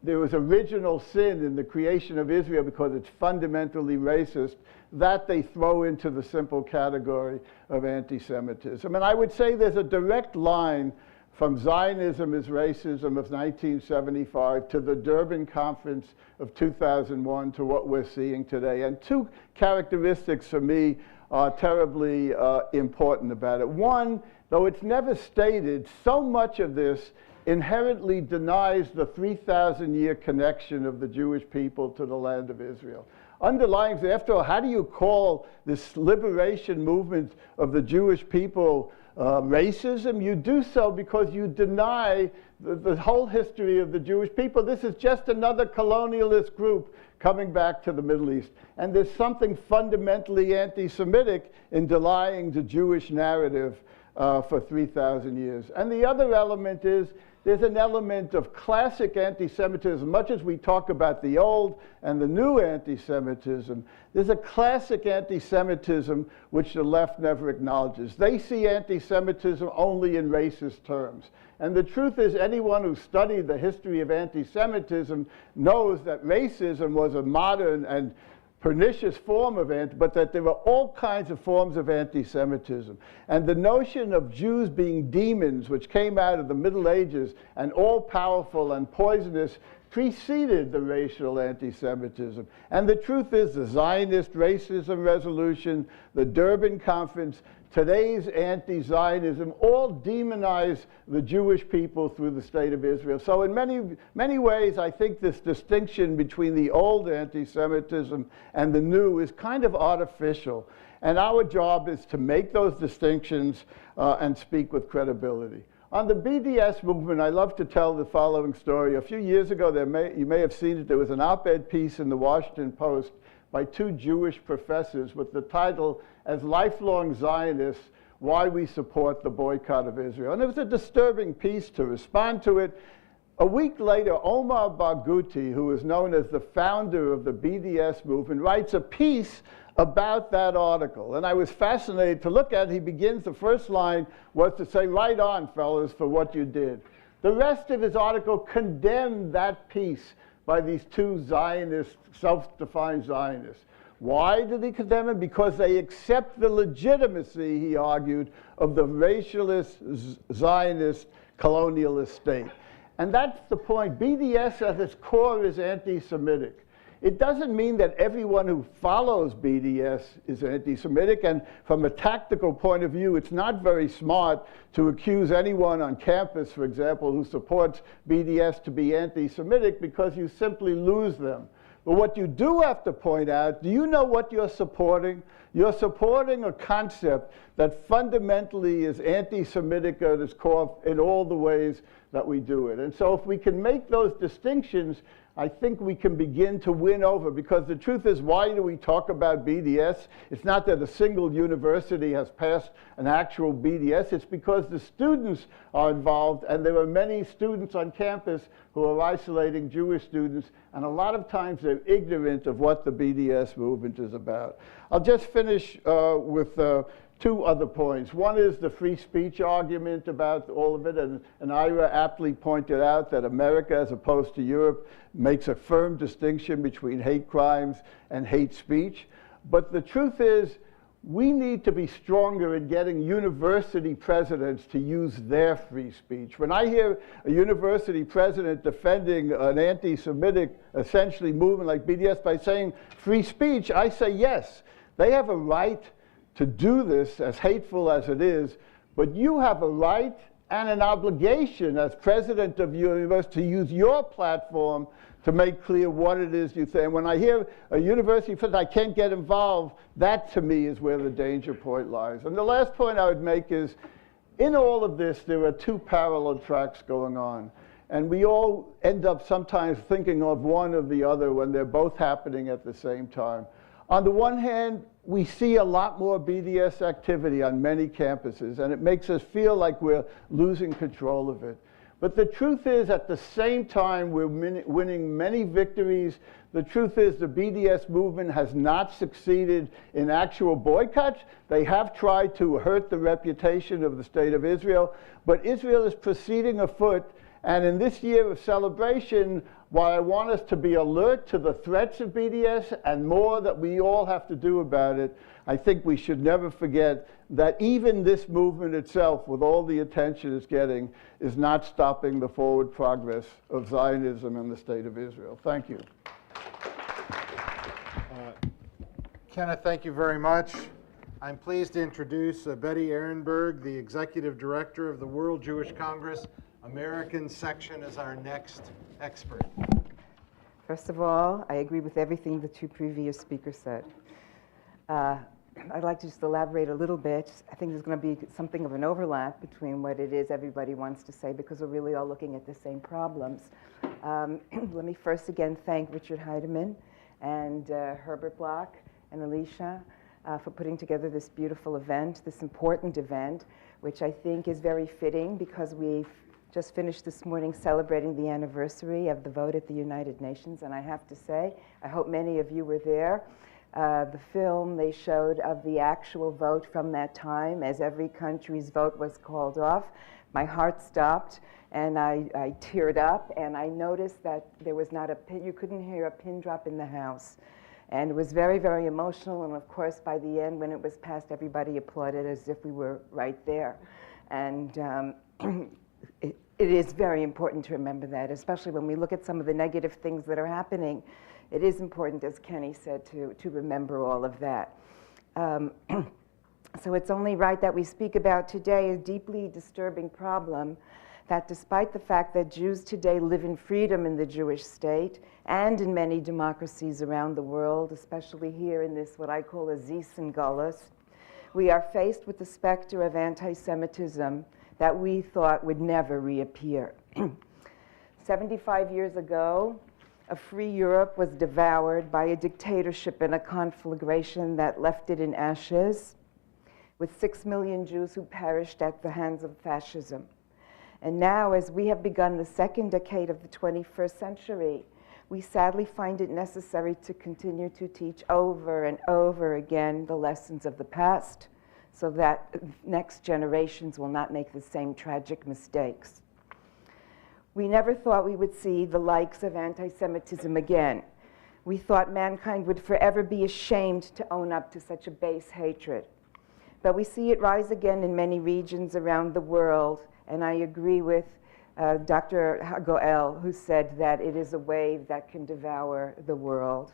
there was original sin in the creation of Israel because it's fundamentally racist, that they throw into the simple category of anti-Semitism. And I would say there's a direct line from Zionism is Racism of 1975 to the Durban Conference of 2001 to what we're seeing today. And two characteristics for me are terribly important about it. One, though it's never stated, so much of this inherently denies the 3,000-year connection of the Jewish people to the land of Israel. Underlying, after all, how do you call this liberation movement of the Jewish people racism? You do so because you deny the whole history of the Jewish people. This is just another colonialist group coming back to the Middle East. And there's something fundamentally anti-Semitic in denying the Jewish narrative for 3,000 years. And the other element is there's an element of classic anti-Semitism. Much as we talk about the old and the new anti-Semitism, there's a classic anti-Semitism which the left never acknowledges. They see anti-Semitism only in racist terms. And the truth is, anyone who studied the history of anti-Semitism knows that racism was a modern and pernicious form of but that there were all kinds of forms of anti-Semitism. And the notion of Jews being demons, which came out of the Middle Ages and all-powerful and poisonous, preceded the racial anti-Semitism. And the truth is, the Zionist racism resolution, the Durban Conference, today's anti-Zionism all demonize the Jewish people through the state of Israel. So in many ways, I think this distinction between the old anti-Semitism and the new is kind of artificial. And our job is to make those distinctions and speak with credibility. On the BDS movement, I love to tell the following story. A few years ago, you may have seen it, there was an op-ed piece in the Washington Post by two Jewish professors with the title, "As Lifelong Zionists, Why We Support the Boycott of Israel." And it was a disturbing piece to respond to it. A week later, Omar Barghouti, who is known as the founder of the BDS movement, writes a piece about that article. And I was fascinated to look at it. He begins, the first line was to say, "Right on, fellas, for what you did." The rest of his article condemned that piece by these two Zionists, self-defined Zionists. Why did he condemn it? Because they accept the legitimacy, he argued, of the racialist, Zionist, colonialist state. And that's the point. BDS at its core is anti-Semitic. It doesn't mean that everyone who follows BDS is anti-Semitic, and from a tactical point of view, it's not very smart to accuse anyone on campus, for example, who supports BDS to be anti-Semitic, because you simply lose them. But what you do have to point out, do you know what you're supporting? You're supporting a concept that fundamentally is anti-Semitic at its core in all the ways that we do it. And so if we can make those distinctions, I think we can begin to win over, because the truth is, why do we talk about BDS? It's not that a single university has passed an actual BDS. It's because the students are involved, and there are many students on campus who are isolating Jewish students, and a lot of times they're ignorant of what the BDS movement is about. I'll just finish with two other points. One is the free speech argument about all of it, and Ira aptly pointed out that America, as opposed to Europe, makes a firm distinction between hate crimes and hate speech. But the truth is, we need to be stronger in getting university presidents to use their free speech. When I hear a university president defending an anti-Semitic, essentially movement like BDS by saying free speech, I say yes, they have a right to do this, as hateful as it is, but you have a right and an obligation as president of your university to use your platform to make clear what it is you say. And when I hear a university says, "I can't get involved," that to me is where the danger point lies. And the last point I would make is, in all of this, there are two parallel tracks going on. And we all end up sometimes thinking of one or the other when they're both happening at the same time. On the one hand, we see a lot more BDS activity on many campuses, and it makes us feel like we're losing control of it. But the truth is, at the same time, we're winning many victories. The truth is, the BDS movement has not succeeded in actual boycotts. They have tried to hurt the reputation of the State of Israel, but Israel is proceeding afoot. And in this year of celebration, while I want us to be alert to the threats of BDS and more that we all have to do about it, I think we should never forget that even this movement itself, with all the attention it's getting, is not stopping the forward progress of Zionism in the State of Israel. Thank you. Kenneth, thank you very much. I'm pleased to introduce Betty Ehrenberg, the Executive Director of the World Jewish Congress American Section, as our next expert. First of all, I agree with everything the two previous speakers said. I'd like to just elaborate a little bit. I think there's going to be something of an overlap between what it is everybody wants to say, because we're really all looking at the same problems. Let me first again thank Richard Heideman and Herbert Block and Alicia for putting together this beautiful event, this important event, which I think is very fitting, because we've just finished this morning celebrating the anniversary of the vote at the United Nations, and I have to say, I hope many of you were there. The film they showed of the actual vote from that time, as every country's vote was called off, my heart stopped, and I teared up, and I noticed that there was not a pin, you couldn't hear a pin drop in the house. And it was very, very emotional, and of course, by the end, when it was passed, everybody applauded as if we were right there. And it is very important to remember that, especially when we look at some of the negative things that are happening. It is important, as Kenny said, to remember all of that. So it's only right that we speak about today a deeply disturbing problem that despite the fact that Jews today live in freedom in the Jewish state and in many democracies around the world, especially here in this, what I call a Ziesengalus, we are faced with the specter of anti-Semitism that we thought would never reappear. 75 years ago, a free Europe was devoured by a dictatorship and a conflagration that left it in ashes, with 6 million Jews who perished at the hands of fascism. And now, as we have begun the second decade of the 21st century, we sadly find it necessary to continue to teach over and over again the lessons of the past so that next generations will not make the same tragic mistakes. We never thought we would see the likes of anti-Semitism again. We thought mankind would forever be ashamed to own up to such a base hatred. But we see it rise again in many regions around the world, and I agree with Dr. Hagoel, who said that it is a wave that can devour the world,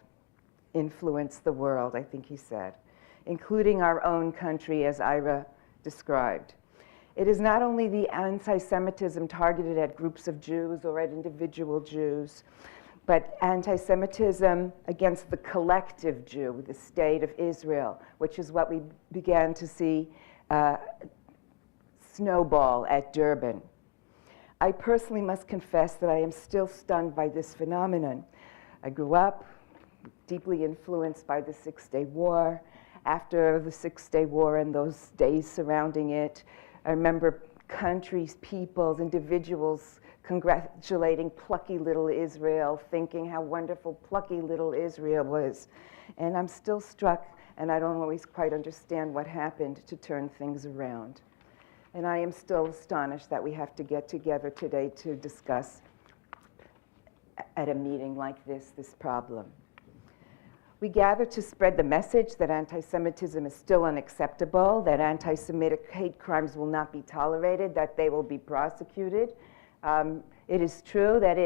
influence the world, I think he said, including our own country, as Ira described. It is not only the anti-Semitism targeted at groups of Jews or at individual Jews, but anti-Semitism against the collective Jew, the state of Israel, which is what we began to see snowball at Durban. I personally must confess that I am still stunned by this phenomenon. I grew up deeply influenced by the Six-Day War. After the Six-Day War and those days surrounding it, I remember countries, peoples, individuals congratulating plucky little Israel, thinking how wonderful plucky little Israel was. And I'm still struck, and I don't always quite understand what happened to turn things around. And I am still astonished that we have to get together today to discuss at a meeting like this problem. We gather to spread the message that anti-Semitism is still unacceptable, that anti-Semitic hate crimes will not be tolerated, that they will be prosecuted. It is true that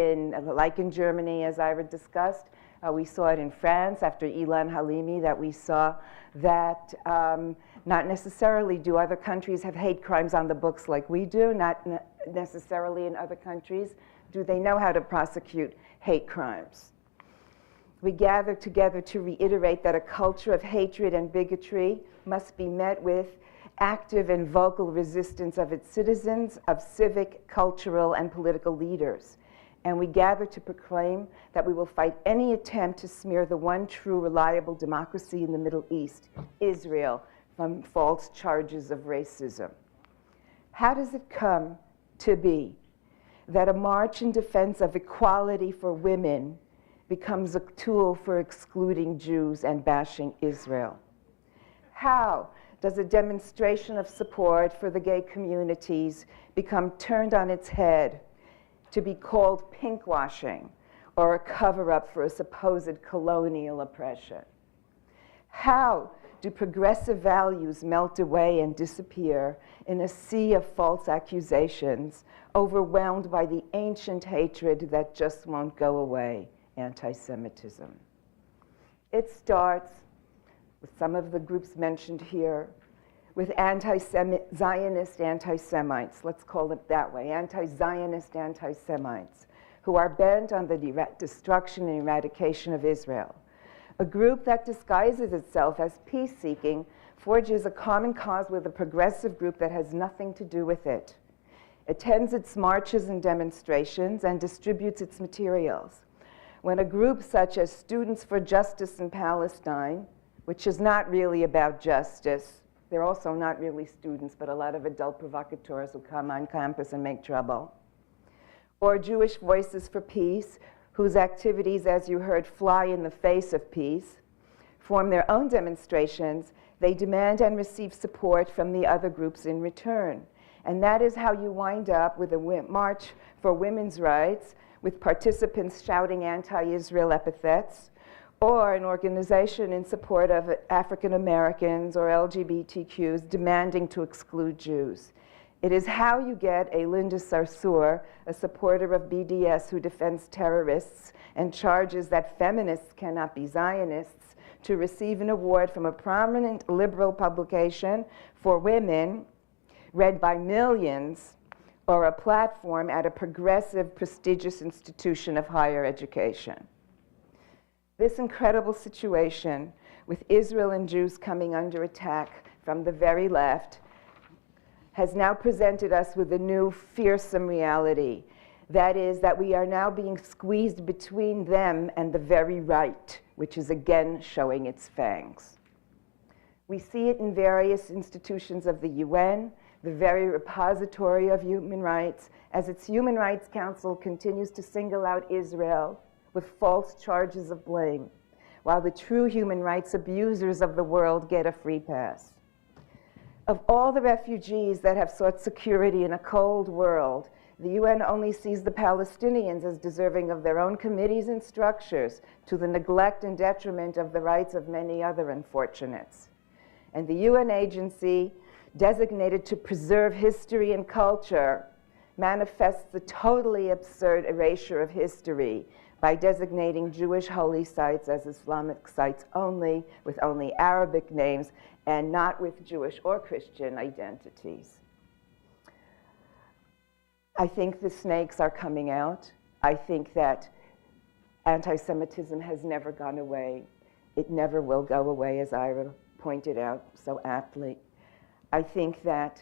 like in Germany, as Ira discussed, we saw it in France after Ilan Halimi, that we saw that not necessarily do other countries have hate crimes on the books like we do, not necessarily in other countries do they know how to prosecute hate crimes. We gather together to reiterate that a culture of hatred and bigotry must be met with active and vocal resistance of its citizens, of civic, cultural, and political leaders. And we gather to proclaim that we will fight any attempt to smear the one true, reliable democracy in the Middle East, Israel, from false charges of racism. How does it come to be that a march in defense of equality for women becomes a tool for excluding Jews and bashing Israel? How does a demonstration of support for the gay communities become turned on its head to be called pinkwashing or a cover-up for a supposed colonial oppression? How do progressive values melt away and disappear in a sea of false accusations, overwhelmed by the ancient hatred that just won't go away, anti-Semitism? It starts with some of the groups mentioned here, with anti-Zionist anti-Semites, let's call it that way, anti-Zionist anti-Semites, who are bent on the destruction and eradication of Israel. A group that disguises itself as peace-seeking forges a common cause with a progressive group that has nothing to do with it, attends its marches and demonstrations, and distributes its materials. When a group such as Students for Justice in Palestine, which is not really about justice, they're also not really students, but a lot of adult provocateurs who come on campus and make trouble, or Jewish Voices for Peace, whose activities, as you heard, fly in the face of peace, form their own demonstrations, they demand and receive support from the other groups in return. And that is how you wind up with a march for women's rights, with participants shouting anti-Israel epithets, or an organization in support of African Americans or LGBTQs demanding to exclude Jews. It is how you get a Linda Sarsour, a supporter of BDS who defends terrorists and charges that feminists cannot be Zionists, to receive an award from a prominent liberal publication for women read by millions, or a platform at a progressive, prestigious institution of higher education. This incredible situation, with Israel and Jews coming under attack from the very left, has now presented us with a new fearsome reality. That is, that we are now being squeezed between them and the very right, which is again showing its fangs. We see it in various institutions of the UN, the very repository of human rights, as its Human Rights Council continues to single out Israel with false charges of blame, while the true human rights abusers of the world get a free pass. Of all the refugees that have sought security in a cold world, the UN only sees the Palestinians as deserving of their own committees and structures, to the neglect and detriment of the rights of many other unfortunates. And the UN agency, designated to preserve history and culture, manifests the totally absurd erasure of history by designating Jewish holy sites as Islamic sites only, with only Arabic names, and not with Jewish or Christian identities. I think the snakes are coming out. I think that anti-Semitism has never gone away. It never will go away, as Ira pointed out so aptly. I think that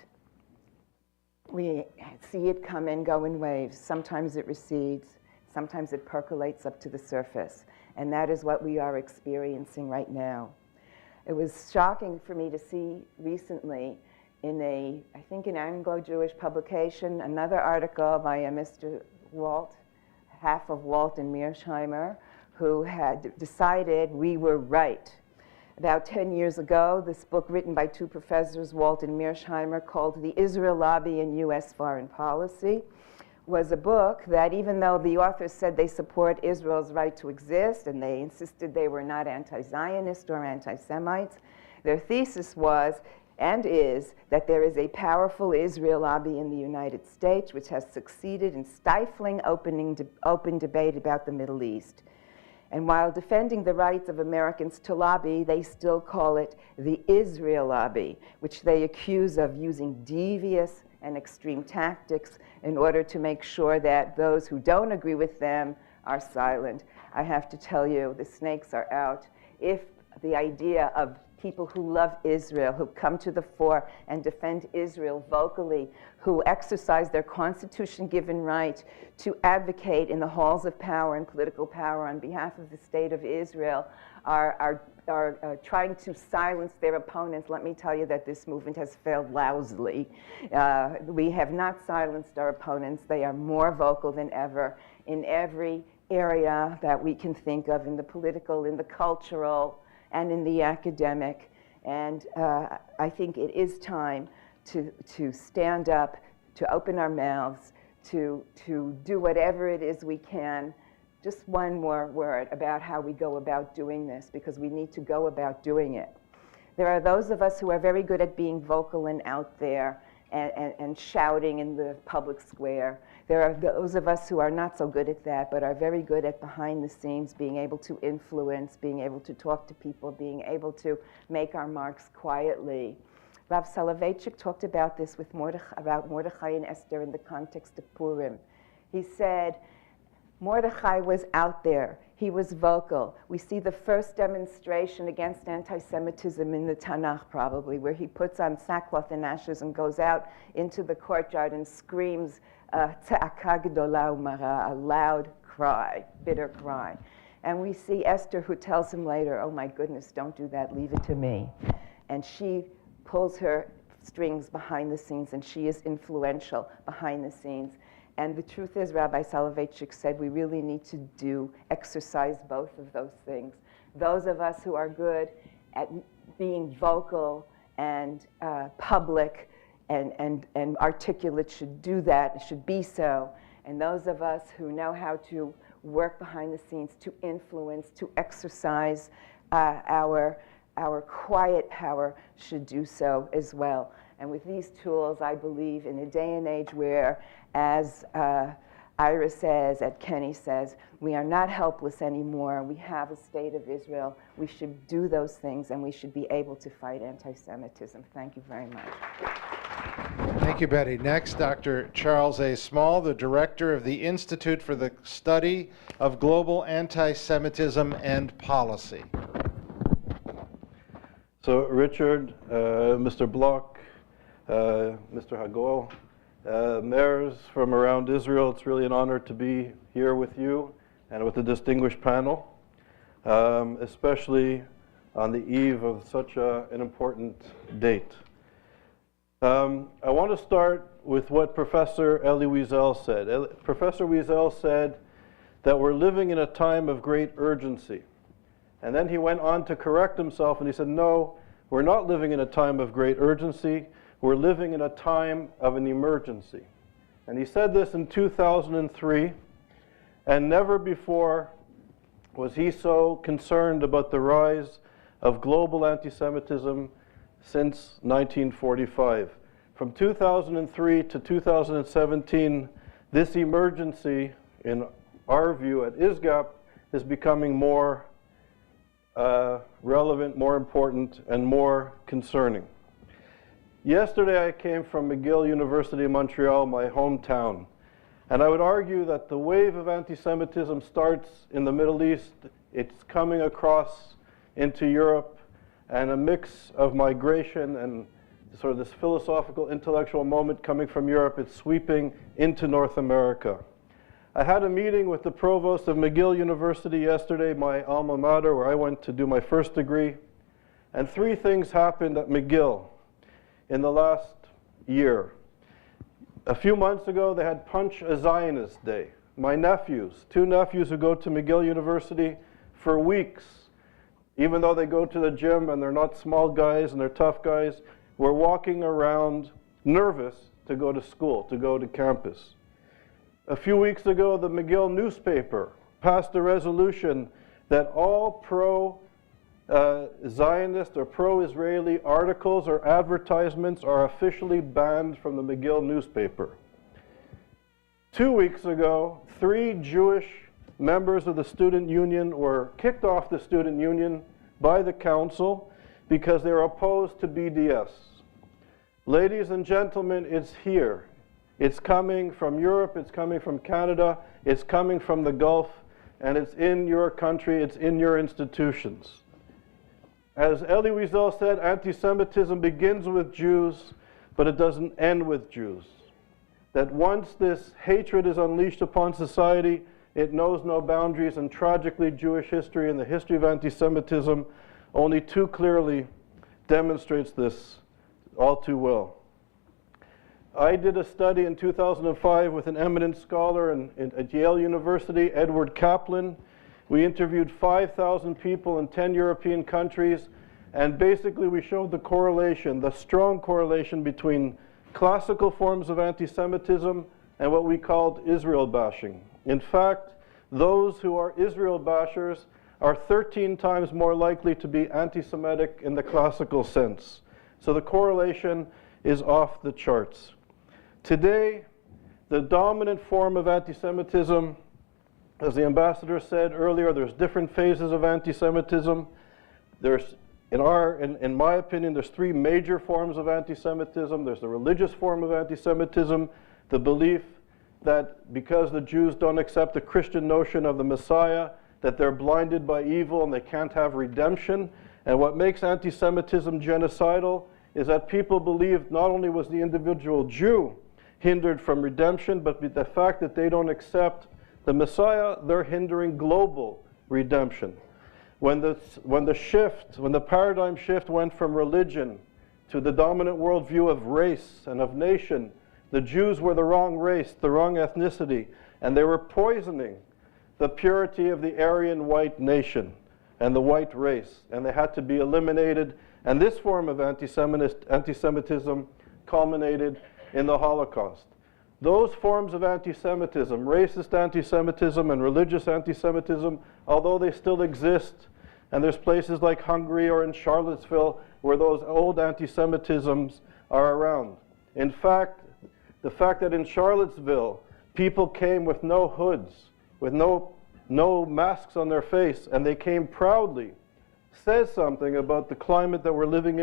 we see it come and go in waves. Sometimes it recedes, sometimes it percolates up to the surface, and that is what we are experiencing right now. It was shocking for me to see recently in I think an Anglo-Jewish publication, another article by a Mr. Walt, half of Walt and Mearsheimer, who had decided we were right. About 10 years ago, this book written by two professors, Walt and Mearsheimer, called The Israel Lobby in U.S. Foreign Policy, was a book that, even though the authors said they support Israel's right to exist and they insisted they were not anti-Zionist or anti-Semites, their thesis was and is that there is a powerful Israel lobby in the United States which has succeeded in stifling open debate about the Middle East. And while defending the rights of Americans to lobby, they still call it the Israel lobby, which they accuse of using devious and extreme tactics in order to make sure that those who don't agree with them are silent. I have to tell you, the snakes are out. If the idea of people who love Israel, who come to the fore and defend Israel vocally, who exercise their Constitution-given right to advocate in the halls of power and political power on behalf of the state of Israel, are trying to silence their opponents, let me tell you that this movement has failed lousily. We have not silenced our opponents. They are more vocal than ever in every area that we can think of, in the political, in the cultural, and in the academic. And I think it is time to stand up, to open our mouths, to do whatever it is we can. Just one more word about how we go about doing this, because we need to go about doing it. There are those of us who are very good at being vocal and out there and shouting in the public square. There are those of us who are not so good at that, but are very good at behind the scenes, being able to influence, being able to talk to people, being able to make our marks quietly. Rav Soloveitchik talked about this with about Mordechai and Esther in the context of Purim. He said, Mordechai was out there. He was vocal. We see the first demonstration against anti-Semitism in the Tanakh, probably, where he puts on sackcloth and ashes and goes out into the courtyard and screams, Tza'aka gedola umara, a loud cry, bitter cry. And we see Esther, who tells him later, oh my goodness, don't do that, leave it to me. And she pulls her strings behind the scenes, and she is influential behind the scenes. And the truth is, Rabbi Soloveitchik said, we really need to exercise both of those things. Those of us who are good at being vocal and public and articulate should do that, should be so. And those of us who know how to work behind the scenes to influence, to exercise our quiet power should do so as well. And with these tools, I believe in a day and age where, as Ira says, as Kenny says, we are not helpless anymore. We have a state of Israel. We should do those things, and we should be able to fight anti-Semitism. Thank you very much. Thank you, Betty. Next, Dr. Charles A. Small, the director of the Institute for the Study of Global Anti-Semitism and Policy. So, Richard, Mr. Bloch, Mr. Hagoel, mayors from around Israel, it's really an honor to be here with you and with the distinguished panel, especially on the eve of such an important date. I want to start with what Professor Elie Wiesel said. Professor Wiesel said that we're living in a time of great urgency. And then he went on to correct himself and he said, no, we're not living in a time of great urgency. We're living in a time of an emergency. And he said this in 2003, and never before was he so concerned about the rise of global anti-Semitism since 1945. From 2003 to 2017, this emergency, in our view at ISGAP, is becoming more relevant, more important, and more concerning. Yesterday I came from McGill University in Montreal, my hometown, and I would argue that the wave of anti-Semitism starts in the Middle East. It's coming across into Europe, and a mix of migration and sort of this philosophical, intellectual moment coming from Europe, it's sweeping into North America. I had a meeting with the provost of McGill University yesterday, my alma mater, where I went to do my first degree, and three things happened at McGill in the last year. A few months ago, they had Punch a Zionist Day. My nephews, two nephews who go to McGill University for weeks, even though they go to the gym and they're not small guys and they're tough guys, were walking around nervous to go to school, to go to campus. A few weeks ago, the McGill newspaper passed a resolution that all pro-Zionist or pro-Israeli articles or advertisements are officially banned from the McGill newspaper. 2 weeks ago, 3 Jewish members of the student union were kicked off the student union by the council because they were opposed to BDS. Ladies and gentlemen, it's here. It's coming from Europe, it's coming from Canada, it's coming from the Gulf, and it's in your country, it's in your institutions. As Elie Wiesel said, anti-Semitism begins with Jews, but it doesn't end with Jews. That once this hatred is unleashed upon society, it knows no boundaries, and tragically, Jewish history and the history of anti-Semitism only too clearly demonstrates this all too well. I did a study in 2005 with an eminent scholar at Yale University, Edward Kaplan. We interviewed 5,000 people in 10 European countries, and basically we showed the correlation, the strong correlation between classical forms of anti-Semitism and what we called Israel bashing. In fact, those who are Israel bashers are 13 times more likely to be anti-Semitic in the classical sense. So the correlation is off the charts. Today, the dominant form of anti-Semitism, as the ambassador said earlier, there's different phases of anti-Semitism. There's, in my opinion, there's 3 major forms of anti-Semitism. There's the religious form of anti-Semitism, the belief that because the Jews don't accept the Christian notion of the Messiah, that they're blinded by evil and they can't have redemption. And what makes anti-Semitism genocidal is that people believe not only was the individual Jew hindered from redemption, but the fact that they don't accept the Messiah, they're hindering global redemption. When the paradigm shift went from religion to the dominant worldview of race and of nation, the Jews were the wrong race, the wrong ethnicity, and they were poisoning the purity of the Aryan white nation and the white race, and they had to be eliminated. And this form of anti-Semitism culminated in the Holocaust. Those forms of anti-Semitism, racist anti-Semitism and religious anti-Semitism, although they still exist, and there's places like Hungary or in Charlottesville where those old anti-Semitisms are around. In fact, the fact that in Charlottesville people came with no hoods, with no masks on their face, and they came proudly, says something about the climate that we're living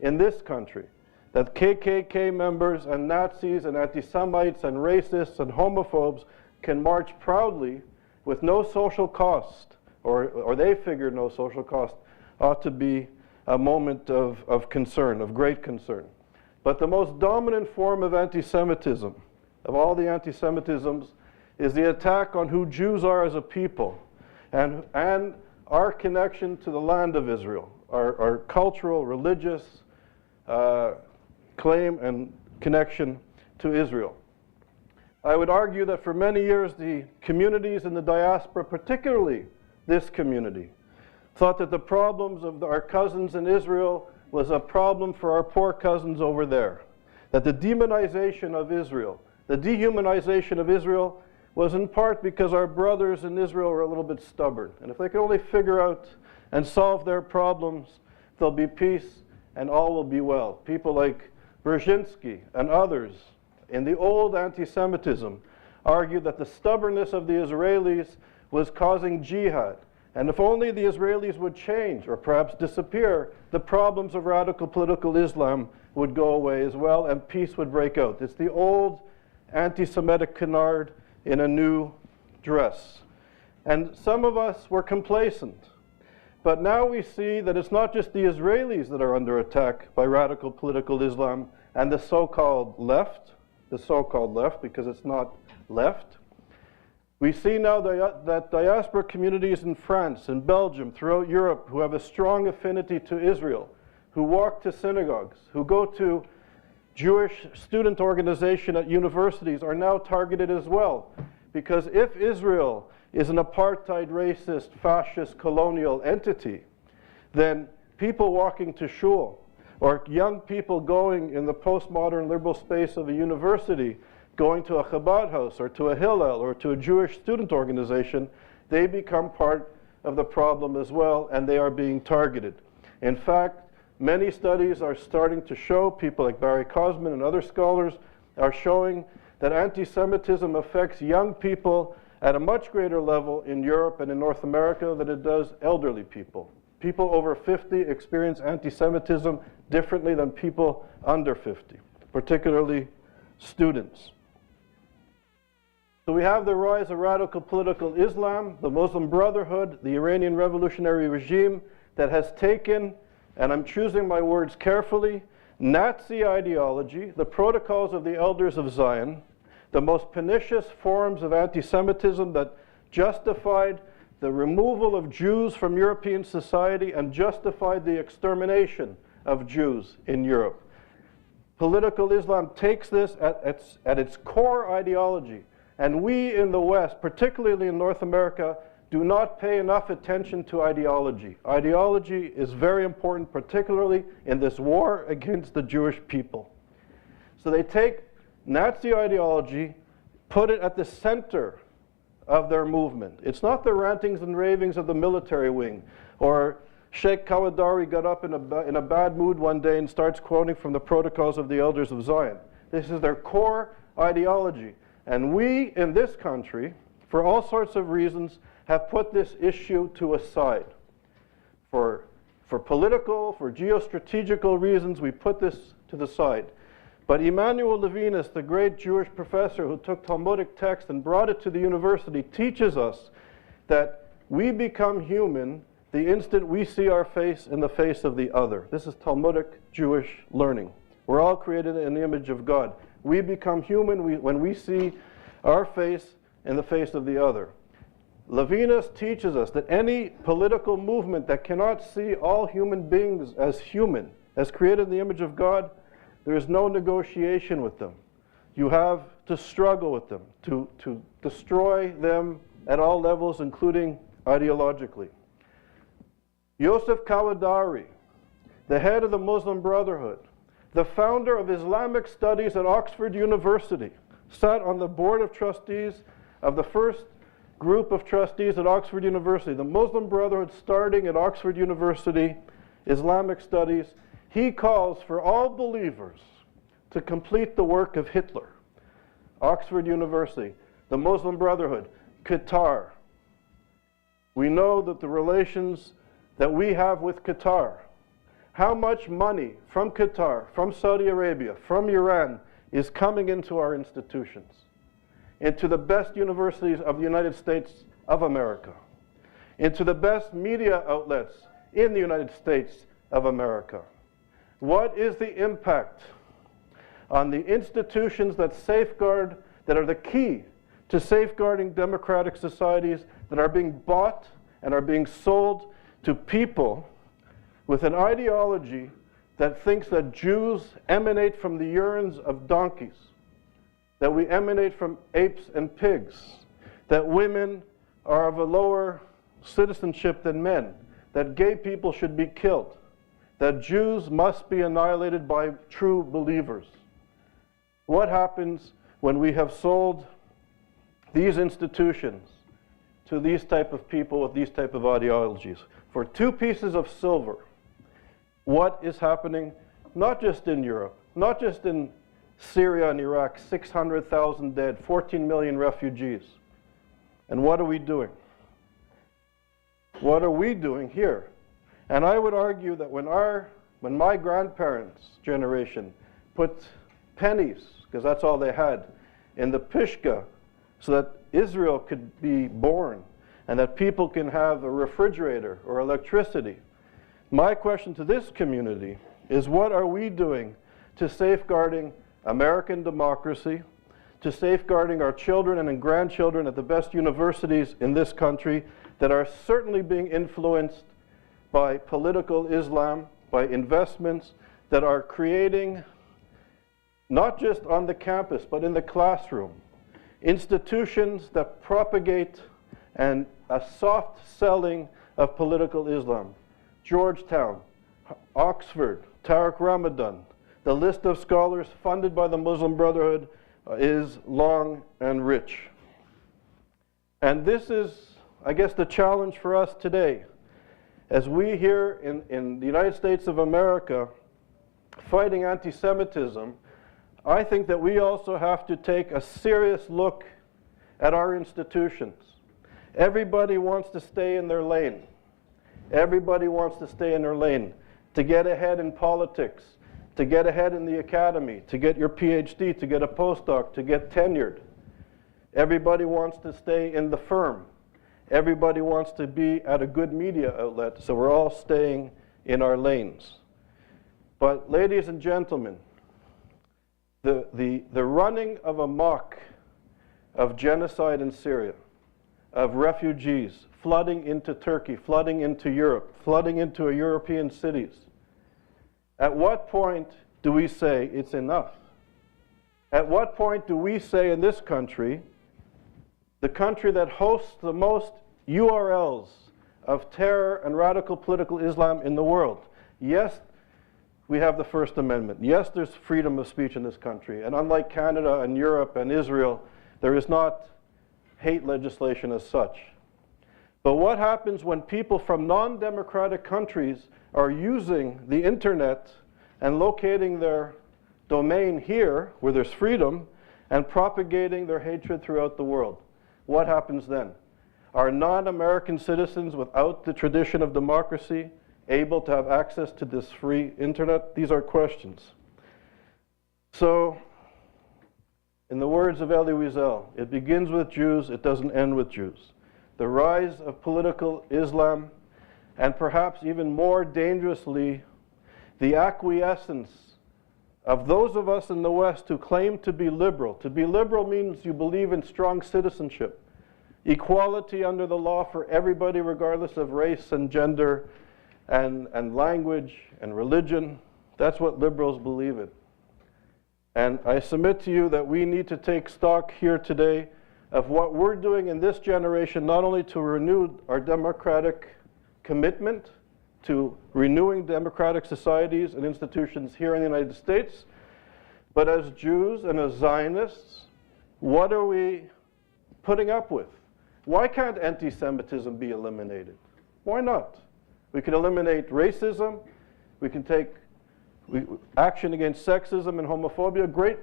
in this country. That KKK members and Nazis and anti-Semites and racists and homophobes can march proudly with no social cost, or they figured no social cost, ought to be a moment of concern, of great concern. But the most dominant form of anti-Semitism, of all the anti-Semitisms, is the attack on who Jews are as a people and our connection to the land of Israel, our cultural, religious claim and connection to Israel. I would argue that for many years the communities in the diaspora, particularly this community, thought that the problems of our cousins in Israel was a problem for our poor cousins over there. That the demonization of Israel, the dehumanization of Israel, was in part because our brothers in Israel were a little bit stubborn. And if they could only figure out and solve their problems, there'll be peace and all will be well. People like Brzezinski and others in the old anti-Semitism argued that the stubbornness of the Israelis was causing jihad. And if only the Israelis would change or perhaps disappear, the problems of radical political Islam would go away as well and peace would break out. It's the old anti-Semitic canard in a new dress. And some of us were complacent. But now we see that it's not just the Israelis that are under attack by radical political Islam and the so-called left, because it's not left. We see now that diaspora communities in France and Belgium, throughout Europe, who have a strong affinity to Israel, who walk to synagogues, who go to Jewish student organization at universities, are now targeted as well. Because if Israel is an apartheid, racist, fascist, colonial entity, then people walking to shul, or young people going in the postmodern liberal space of a university, going to a Chabad house or to a Hillel or to a Jewish student organization, they become part of the problem as well, and they are being targeted. In fact, many studies are starting to show, people like Barry Cosman and other scholars are showing that anti-Semitism affects young people at a much greater level in Europe and in North America than it does elderly people. People over 50 experience anti-Semitism differently than people under 50, particularly students. So we have the rise of radical political Islam, the Muslim Brotherhood, the Iranian revolutionary regime that has taken, and I'm choosing my words carefully, Nazi ideology, the protocols of the elders of Zion, the most pernicious forms of anti-Semitism that justified the removal of Jews from European society and justified the extermination of Jews in Europe. Political Islam takes this at its core ideology, and we in the West, particularly in North America, do not pay enough attention to ideology. Ideology is very important, particularly in this war against the Jewish people. So they take Nazi ideology, put it at the center of their movement. It's not the rantings and ravings of the military wing, or Sheikh Kawadari got up in a bad mood one day and starts quoting from the protocols of the elders of Zion. This is their core ideology. And we in this country, for all sorts of reasons, have put this issue to a side. For political, for geostrategical reasons, we put this to the side. But Emanuel Levinas, the great Jewish professor who took Talmudic text and brought it to the university, teaches us that we become human the instant we see our face in the face of the other. This is Talmudic Jewish learning. We're all created in the image of God. We become human when we see our face in the face of the other. Levinas teaches us that any political movement that cannot see all human beings as human, as created in the image of God, there is no negotiation with them. You have to struggle with them, to destroy them at all levels, including ideologically. Yosef Kawadari, the head of the Muslim Brotherhood, the founder of Islamic Studies at Oxford University, sat on the board of trustees of the first group of trustees at Oxford University, the Muslim Brotherhood starting at Oxford University, Islamic Studies. He calls for all believers to complete the work of Hitler. Oxford University, the Muslim Brotherhood, Qatar. We know that the relations that we have with Qatar, how much money from Qatar, from Saudi Arabia, from Iran is coming into our institutions, into the best universities of the United States of America, into the best media outlets in the United States of America. What is the impact on the institutions that safeguard, that are the key to safeguarding democratic societies, that are being bought and are being sold to people with an ideology that thinks that Jews emanate from the urines of donkeys, that we emanate from apes and pigs, that women are of a lower citizenship than men, that gay people should be killed, that Jews must be annihilated by true believers. What happens when we have sold these institutions to these type of people with these type of ideologies? For 2 pieces of silver, what is happening, not just in Europe, not just in Syria and Iraq, 600,000 dead, 14 million refugees. And what are we doing? What are we doing here? And I would argue that when my grandparents' generation put pennies, because that's all they had, in the pishka so that Israel could be born and that people can have a refrigerator or electricity, my question to this community is, what are we doing to safeguarding American democracy, to safeguarding our children and grandchildren at the best universities in this country that are certainly being influenced by political Islam, by investments that are creating, not just on the campus, but in the classroom, institutions that propagate and a soft selling of political Islam. Georgetown, Oxford, Tariq Ramadan, the list of scholars funded by the Muslim Brotherhood is long and rich. And this is, I guess, the challenge for us today. As we here in the United States of America fighting anti-Semitism, I think that we also have to take a serious look at our institutions. Everybody wants to stay in their lane. Everybody wants to stay in their lane, to get ahead in politics, to get ahead in the academy, to get your PhD, to get a postdoc, to get tenured. Everybody wants to stay in the firm. Everybody wants to be at a good media outlet, so we're all staying in our lanes. But ladies and gentlemen, the running of amok of genocide in Syria, of refugees flooding into Turkey, flooding into Europe, flooding into European cities, at what point do we say it's enough? At what point do we say in this country, the country that hosts the most URLs of terror and radical political Islam in the world? Yes, we have the First Amendment. Yes, there's freedom of speech in this country. And unlike Canada and Europe and Israel, there is not hate legislation as such. But what happens when people from non-democratic countries are using the internet and locating their domain here, where there's freedom, and propagating their hatred throughout the world? What happens then? Are non-American citizens without the tradition of democracy able to have access to this free internet? These are questions. So, in the words of Elie Wiesel, it begins with Jews, it doesn't end with Jews. The rise of political Islam, and perhaps even more dangerously, the acquiescence of those of us in the West who claim to be liberal. To be liberal means you believe in strong citizenship, equality under the law for everybody regardless of race and gender and language and religion. That's what liberals believe in. And I submit to you that we need to take stock here today of what we're doing in this generation, not only to renew our democratic commitment to renewing democratic societies and institutions here in the United States, but as Jews and as Zionists, what are we putting up with? Why can't anti-Semitism be eliminated? Why not? We can eliminate racism. We can take action against sexism and homophobia. Great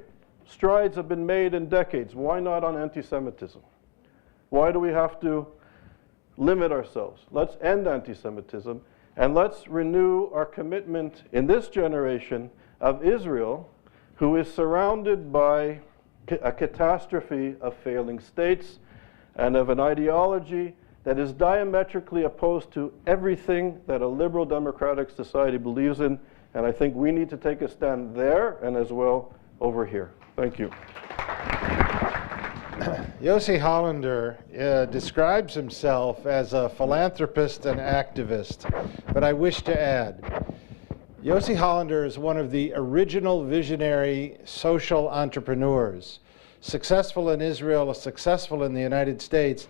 strides have been made in decades. Why not on anti-Semitism? Why do we have to limit ourselves? Let's end anti-Semitism, and let's renew our commitment in this generation of Israel, who is surrounded by a catastrophe of failing states and of an ideology that is diametrically opposed to everything that a liberal democratic society believes in. And I think we need to take a stand there and as well over here. Thank you. Yossie Hollander describes himself as a philanthropist and activist, but I wish to add, Yossie Hollander is one of the original visionary social entrepreneurs, successful in Israel, successful in the United States,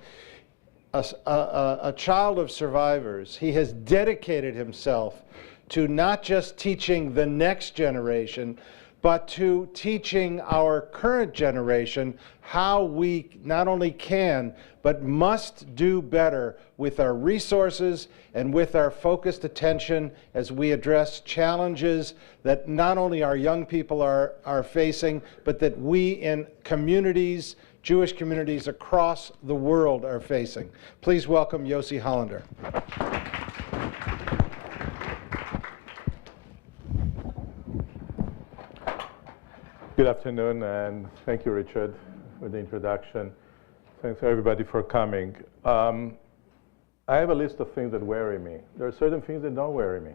a child of survivors. He has dedicated himself to not just teaching the next generation, but to teaching our current generation how we not only can, but must do better with our resources and with our focused attention as we address challenges that not only our young people are facing, but that we in communities, Jewish communities across the world are facing. Please welcome Yossie Hollander. Good afternoon, and thank you, Richard, for the introduction. Thanks, everybody, for coming. I have a list of things that worry me. There are certain things that don't worry me.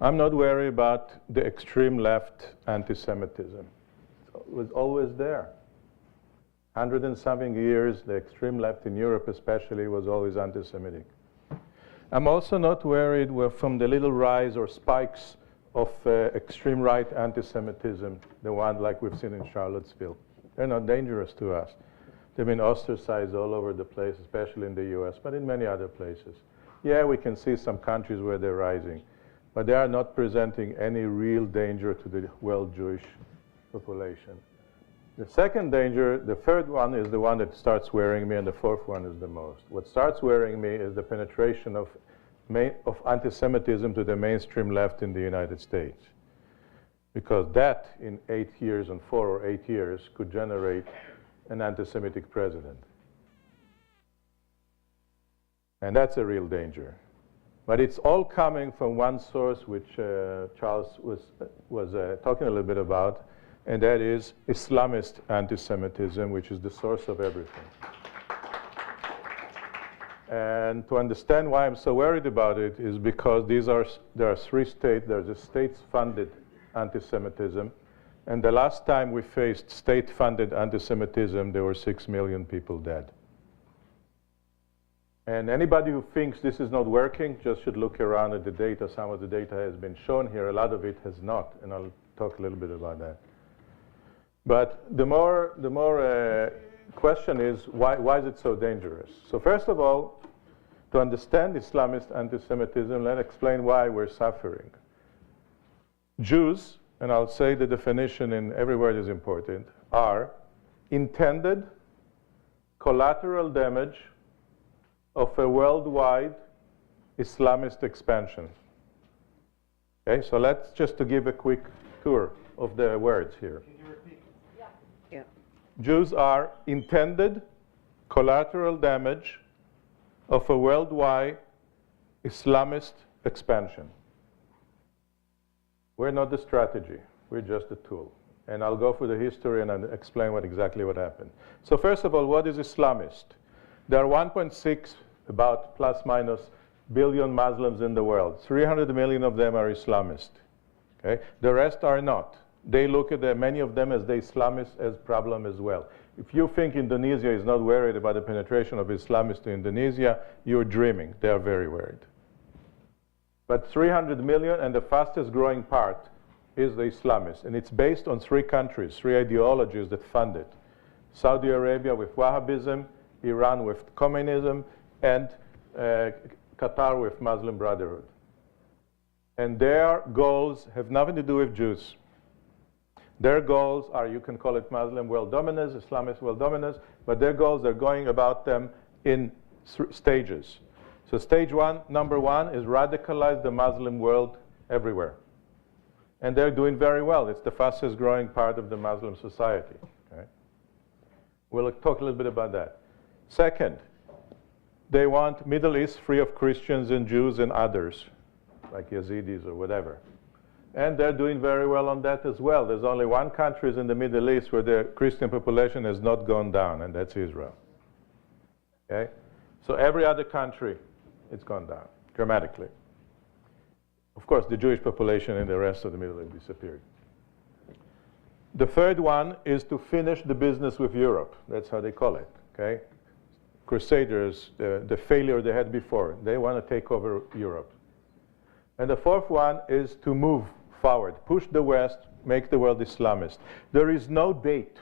I'm not worried about the extreme left anti-Semitism. It was always there. 100 and something years, the extreme left in Europe especially was always anti-Semitic. I'm also not worried from the little rise or spikes of extreme right anti-Semitism, the one like we've seen in Charlottesville. They're not dangerous to us. They've been ostracized all over the place, especially in the US, but in many other places. Yeah, we can see some countries where they're rising, but they are not presenting any real danger to the world Jewish population. The second danger, the third one, is the one that starts worrying me, and the fourth one is the most. What starts worrying me is the penetration of anti-Semitism to the mainstream left in the United States. Because that, in 8 years, and 4 or 8 years, could generate an anti-Semitic president. And that's a real danger. But it's all coming from one source, which Charles was talking a little bit about, and that is Islamist anti-Semitism, which is the source of everything. And to understand why I'm so worried about it is because there are 3 states. There's a state-funded anti-Semitism. And the last time we faced state-funded anti-Semitism, there were 6 million people dead. And anybody who thinks this is not working just should look around at the data. Some of the data has been shown here. A lot of it has not. And I'll talk a little bit about that. But the more question is, why is it so dangerous? So first of all, to understand Islamist anti-Semitism, let's explain why we're suffering. Jews, and I'll say the definition in every word is important, are intended collateral damage of a worldwide Islamist expansion. Okay, so let's just to give a quick tour of the words here. Can you repeat? Yeah. Jews are intended collateral damage of a worldwide Islamist expansion. We're not the strategy. We're just a tool. And I'll go through the history and I'll explain exactly what happened. So first of all, what is Islamist? There are 1.6, about plus minus, billion Muslims in the world. 300 million of them are Islamist. Okay? The rest are not. They look at many of them as the Islamists as problem as well. If you think Indonesia is not worried about the penetration of Islamists to Indonesia, you're dreaming. They are very worried. But 300 million, and the fastest growing part is the Islamists. And it's based on 3 countries, 3 ideologies that fund it. Saudi Arabia with Wahhabism, Iran with communism, and Qatar with Muslim Brotherhood. And their goals have nothing to do with Jews. Their goals are, you can call it Muslim world dominance, Islamist world dominance, but their goals, they're going about them in stages. So stage 1, number 1, is radicalize the Muslim world everywhere. And they're doing very well. It's the fastest growing part of the Muslim society. Okay? We'll talk a little bit about that. Second, they want Middle East free of Christians and Jews and others, like Yazidis or whatever. And they're doing very well on that as well. There's only 1 country in the Middle East where the Christian population has not gone down, and that's Israel. Okay? So every other country, it's gone down dramatically. Of course, the Jewish population in the rest of the Middle East disappeared. The third one is to finish the business with Europe. That's how they call it. Okay? Crusaders, the failure they had before, they want to take over Europe. And the fourth one is to move forward, push the West, make the world Islamist. There is no date.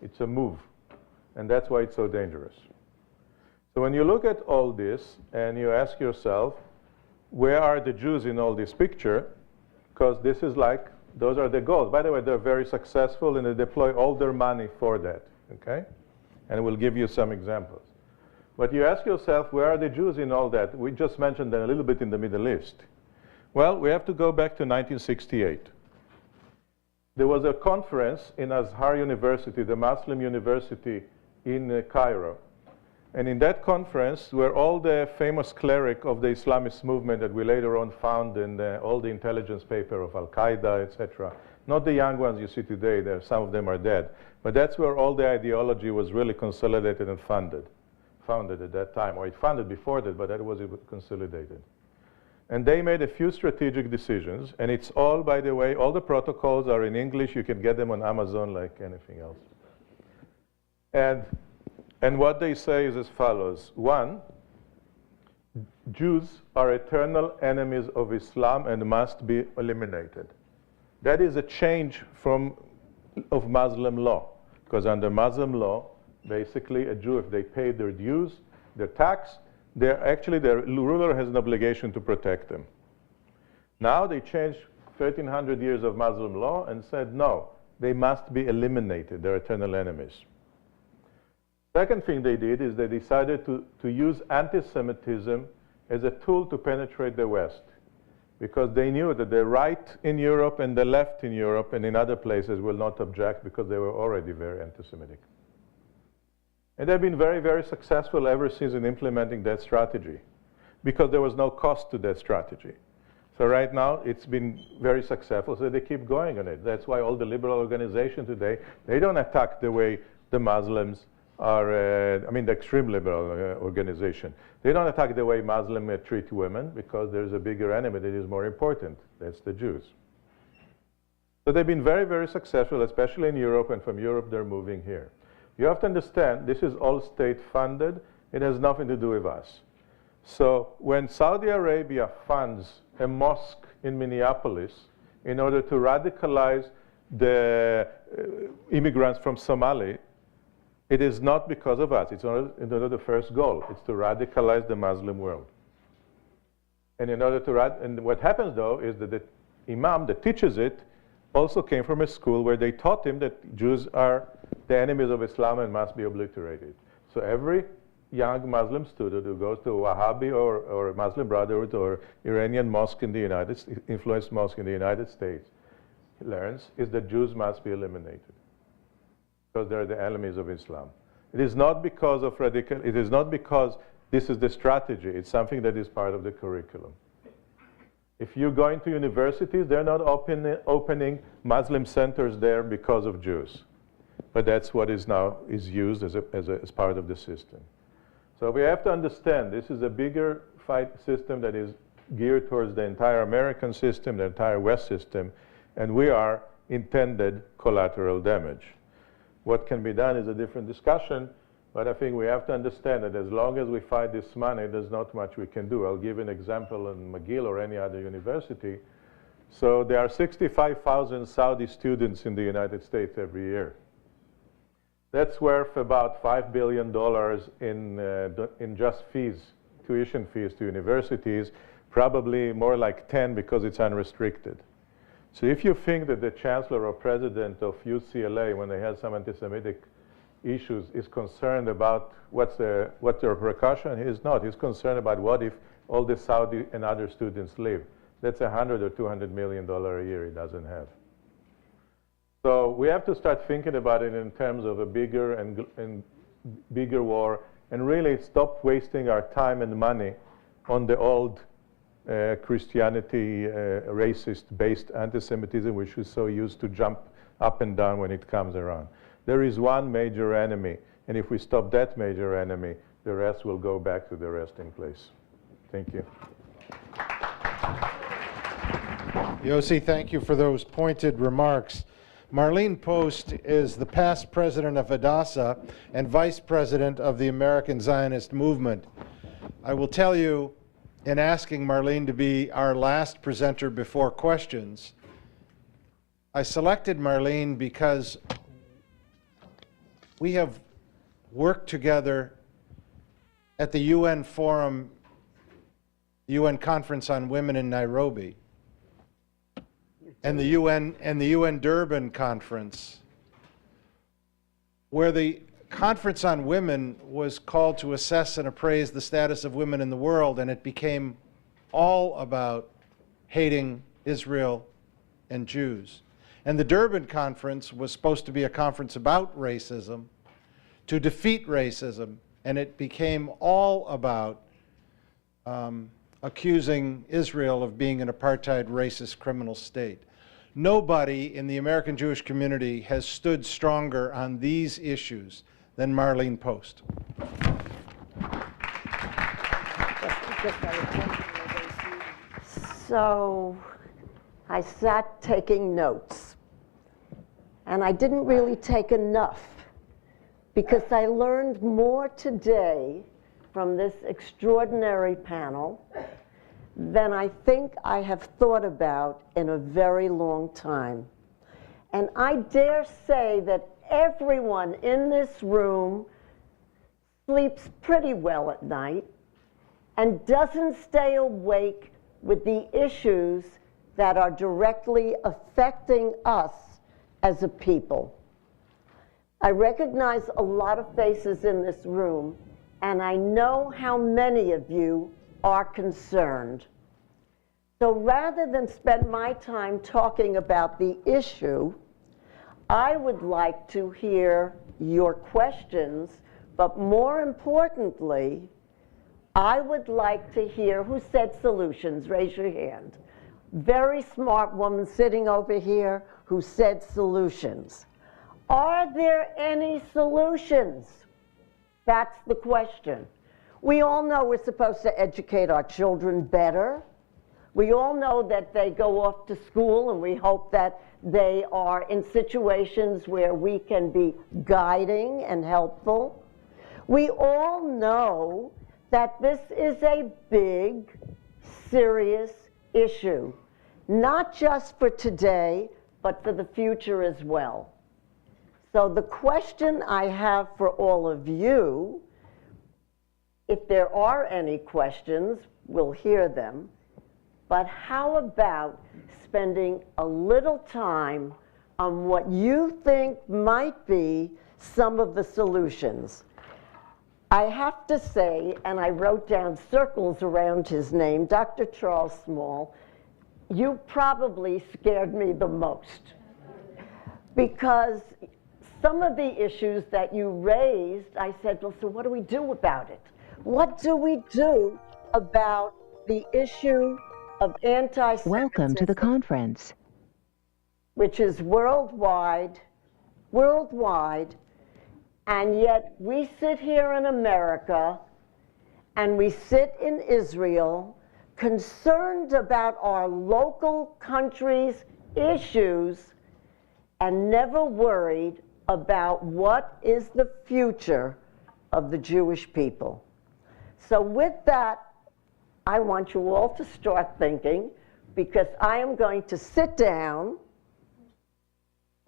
It's a move. And that's why it's so dangerous. So when you look at all this and you ask yourself, where are the Jews in all this picture? Because this is like, those are the goals. By the way, they're very successful and they deploy all their money for that. Okay? And we'll give you some examples. But you ask yourself, where are the Jews in all that? We just mentioned them a little bit in the Middle East. Well, we have to go back to 1968. There was a conference in Azhar University, the Muslim university in Cairo. And in that conference were all the famous clerics of the Islamist movement that we later on found in all the intelligence paper of Al-Qaeda, etc. Not the young ones you see today. Some of them are dead. But that's where all the ideology was really consolidated and founded at that time. Or it founded before that, but that was consolidated. And they made a few strategic decisions. And it's all, by the way, all the protocols are in English. You can get them on Amazon like anything else. And what they say is as follows. 1, Jews are eternal enemies of Islam and must be eliminated. That is a change of Muslim law. Because under Muslim law, basically a Jew, if they pay their dues, their tax, actually their ruler has an obligation to protect them. Now they changed 1,300 years of Muslim law and said, no, they must be eliminated. They're eternal enemies. Second thing they did is they decided to use anti-Semitism as a tool to penetrate the West, because they knew that the right in Europe and the left in Europe and in other places will not object because they were already very anti-Semitic. And they've been very, very successful ever since in implementing that strategy, because there was no cost to that strategy. So right now, it's been very successful, so they keep going on it. That's why all the liberal organizations today, they don't attack the way the Muslims are, the extreme liberal organization. They don't attack the way Muslims treat women, because there's a bigger enemy that is more important. That's the Jews. So they've been very, very successful, especially in Europe, and from Europe they're moving here. You have to understand, this is all state-funded. It has nothing to do with us. So when Saudi Arabia funds a mosque in Minneapolis in order to radicalize the immigrants from Somalia, it is not because of us. It's not the first goal. It's to radicalize the Muslim world. And in order to and what happens though is that the imam that teaches it also came from a school where they taught him that Jews are the enemies of Islam and must be obliterated. So every young Muslim student who goes to a Wahhabi or Muslim Brotherhood or Iranian mosque in the influenced mosque in the United States learns is that Jews must be eliminated, because they're the enemies of Islam. It is not because of it is not because this is the strategy. It's something that is part of the curriculum. If you go into universities, they're not opening Muslim centers there because of Jews. But that's what is now used as part of the system. So we have to understand this is a bigger fight system that is geared towards the entire American system, the entire West system, and we are intended collateral damage. What can be done is a different discussion, but I think we have to understand that as long as we fight this money, there's not much we can do. I'll give an example in McGill or any other university. So there are 65,000 Saudi students in the United States every year. That's worth about $5 billion in just fees, tuition fees to universities, probably more like 10 because it's unrestricted. So if you think that the chancellor or president of UCLA, when they have some anti-Semitic issues, is concerned about what the repercussion, he is not. He's concerned about what if all the Saudi and other students leave. That's $100 or $200 million a year he doesn't have. So we have to start thinking about it in terms of a bigger and bigger war, and really stop wasting our time and money on the old Christianity racist-based anti-Semitism, which is so used to jump up and down when it comes around. There is one major enemy, and if we stop that major enemy, the rest will go back to the resting place. Thank you. Yossie, thank you for those pointed remarks. Marlene Post is the past president of Hadassah and vice president of the American Zionist Movement. I will tell you, in asking Marlene to be our last presenter before questions, I selected Marlene because we have worked together at the UN Forum, the UN Conference on Women in Nairobi, and the UN Durban Conference, where the Conference on Women was called to assess and appraise the status of women in the world, and it became all about hating Israel and Jews. And the Durban Conference was supposed to be a conference about racism, to defeat racism, and it became all about accusing Israel of being an apartheid, racist, criminal state. Nobody in the American Jewish community has stood stronger on these issues than Marlene Post. So I sat taking notes, and I didn't really take enough, because I learned more today from this extraordinary panel than I think I have thought about in a very long time. And I dare say that everyone in this room sleeps pretty well at night and doesn't stay awake with the issues that are directly affecting us as a people. I recognize a lot of faces in this room, and I know how many of you are concerned. So rather than spend my time talking about the issue, I would like to hear your questions, but more importantly, I would like to hear who said solutions. Raise your hand. Very smart woman sitting over here who said solutions. Are there any solutions? That's the question. We all know we're supposed to educate our children better. We all know that they go off to school, and we hope that they are in situations where we can be guiding and helpful. We all know that this is a big, serious issue, not just for today, but for the future as well. So the question I have for all of you, if there are any questions, we'll hear them, but how about spending a little time on what you think might be some of the solutions? I have to say, and I wrote down circles around his name, Dr. Charles Small, you probably scared me the most, because some of the issues that you raised, I said, well, so what do we do about it? What do we do about the issue of anti-Semitism? Welcome to the conference. Which is worldwide, and yet we sit here in America and we sit in Israel concerned about our local country's issues and never worried about what is the future of the Jewish people. So with that, I want you all to start thinking because I am going to sit down.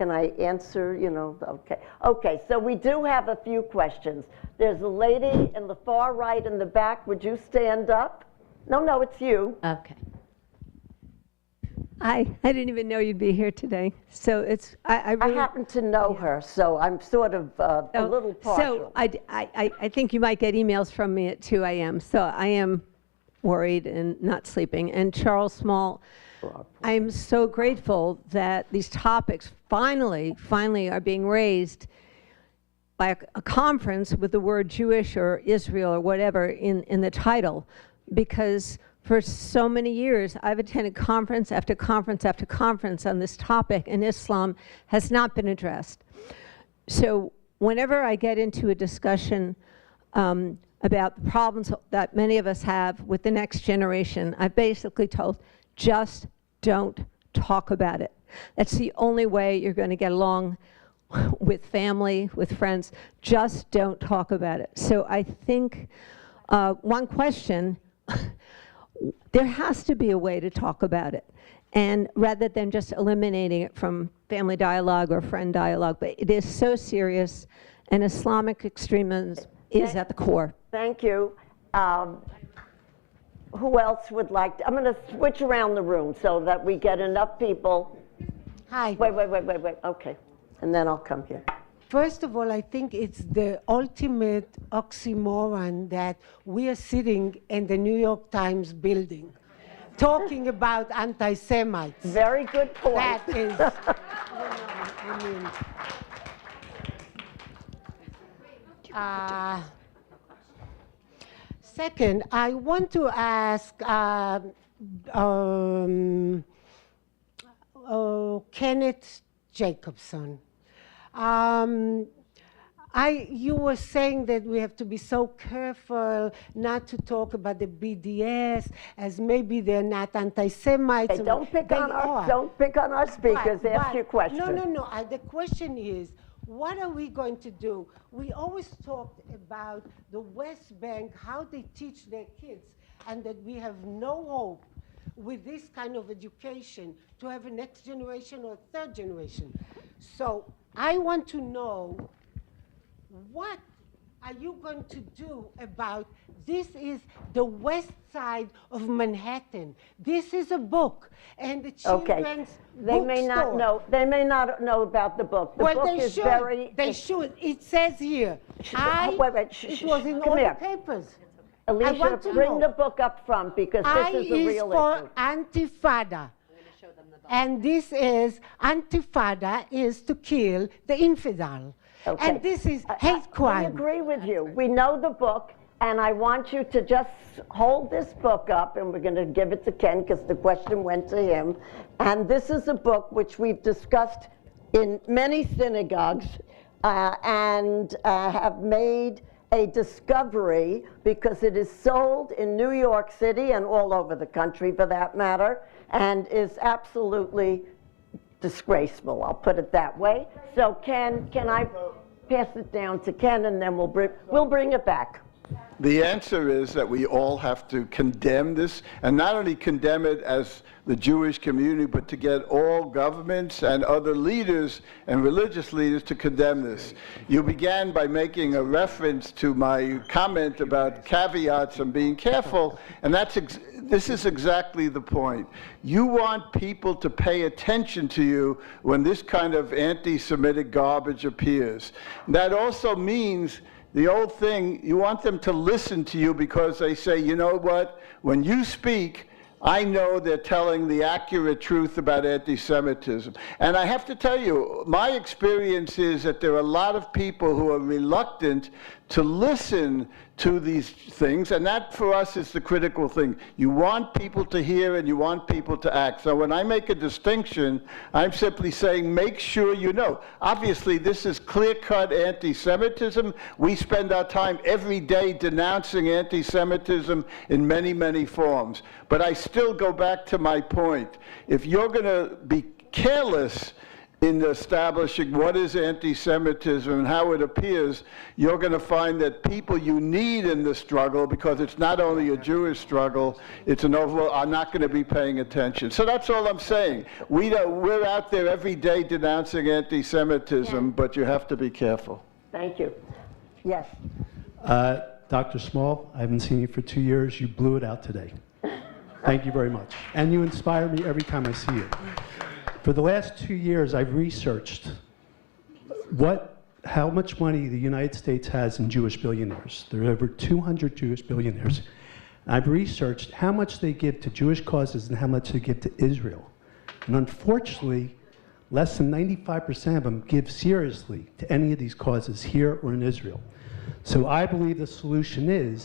Can I answer, you know, okay. Okay, so we do have a few questions. There's a lady in the far right in the back. Would you stand up? No, it's you. Okay. I didn't even know you'd be here today. So it's, I really, happen to know her, so I'm sort of a little partial. So I think you might get emails from me at 2 a.m. So I am worried and not sleeping. And Charles Small, I'm so grateful that these topics finally are being raised by a conference with the word Jewish or Israel or whatever in the title, because for so many years I've attended conference after conference after conference on this topic, and Islam has not been addressed. So whenever I get into a discussion about the problems that many of us have with the next generation, I've basically told, just don't talk about it. That's the only way you're going to get along with family, with friends. Just don't talk about it. So I think one question, there has to be a way to talk about it, and rather than just eliminating it from family dialogue or friend dialogue. But it is so serious, and Islamic extremism is at the core. Thank you. Who else would like to? I'm going to switch around the room so that we get enough people. Hi. Wait. Okay. And then I'll come here. First of all, I think it's the ultimate oxymoron that we are sitting in the New York Times building talking about anti-Semites. Very good point. That is, second, I want to ask Kenneth Jacobson. You were saying that we have to be so careful not to talk about the BDS as maybe they're not anti-Semites. Hey, don't pick on our speakers. Ask your question. No. The question is, what are we going to do? We always talked about the West Bank, how they teach their kids, and that we have no hope with this kind of education to have a next generation or third generation. So I want to know, what are you going to do about this? Is the west side of Manhattan. This is a book, and the children's They may not know about the book. The book is very. They should. It says here. It was in all the papers. Alicia, bring the book up front, because this is a real issue. I is for Antifada. And this is, Antifada is to kill the infidel. Okay. And this is hate crime. We agree with you. We know the book, and I want you to just hold this book up, and we're going to give it to Ken because the question went to him. And this is a book which we've discussed in many synagogues and have made a discovery, because it is sold in New York City and all over the country for that matter, and is absolutely disgraceful, I'll put it that way. So can I pass it down to Ken, and then we'll bring it back. The answer is that we all have to condemn this, and not only condemn it as the Jewish community, but to get all governments and other leaders and religious leaders to condemn this. You began by making a reference to my comment about caveats and being careful, and this is exactly the point. You want people to pay attention to you when this kind of anti-Semitic garbage appears. That also means the old thing, you want them to listen to you because they say, you know what, when you speak, I know they're telling the accurate truth about anti-Semitism. And I have to tell you, my experience is that there are a lot of people who are reluctant to listen to these things, and that for us is the critical thing. You want people to hear and you want people to act. So when I make a distinction, I'm simply saying make sure you know. Obviously, this is clear-cut anti-Semitism. We spend our time every day denouncing anti-Semitism in many, many forms. But I still go back to my point. If you're going to be careless in establishing what is anti-Semitism and how it appears, you're going to find that people you need in the struggle, because it's not only a Jewish struggle, it's an overall, are not going to be paying attention. So that's all I'm saying. We're out there every day denouncing anti-Semitism, but you have to be careful. Thank you. Yes. Dr. Small, I haven't seen you for 2 years. You blew it out today. Thank you very much. And you inspire me every time I see you. For the last 2 years, I've researched how much money the United States has in Jewish billionaires. There are over 200 Jewish billionaires. I've researched how much they give to Jewish causes and how much they give to Israel. And unfortunately, less than 95% of them give seriously to any of these causes here or in Israel. So I believe the solution is,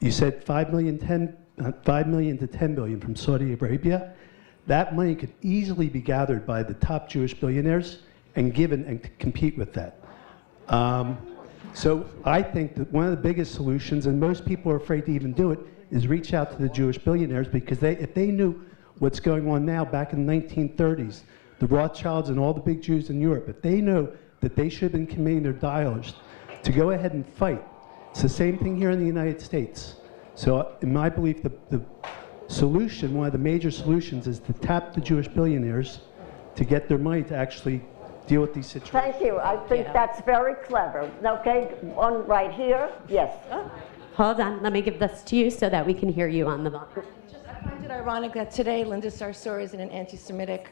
you said 5 million to 10 billion from Saudi Arabia. That money could easily be gathered by the top Jewish billionaires and given and compete with that. So I think that one of the biggest solutions, and most people are afraid to even do it, is reach out to the Jewish billionaires, because if they knew what's going on now back in the 1930s, the Rothschilds and all the big Jews in Europe, if they know that they should have been committing their dollars to go ahead and fight. It's the same thing here in the United States. So in my belief, the solution, one of the major solutions, is to tap the Jewish billionaires to get their money to actually deal with these situations. Thank you. I think that's very clever. Okay, one right here. Yes. Hold on. Let me give this to you so that we can hear you on the mic. I find it ironic that today Linda Sarsour is in an anti-Semitic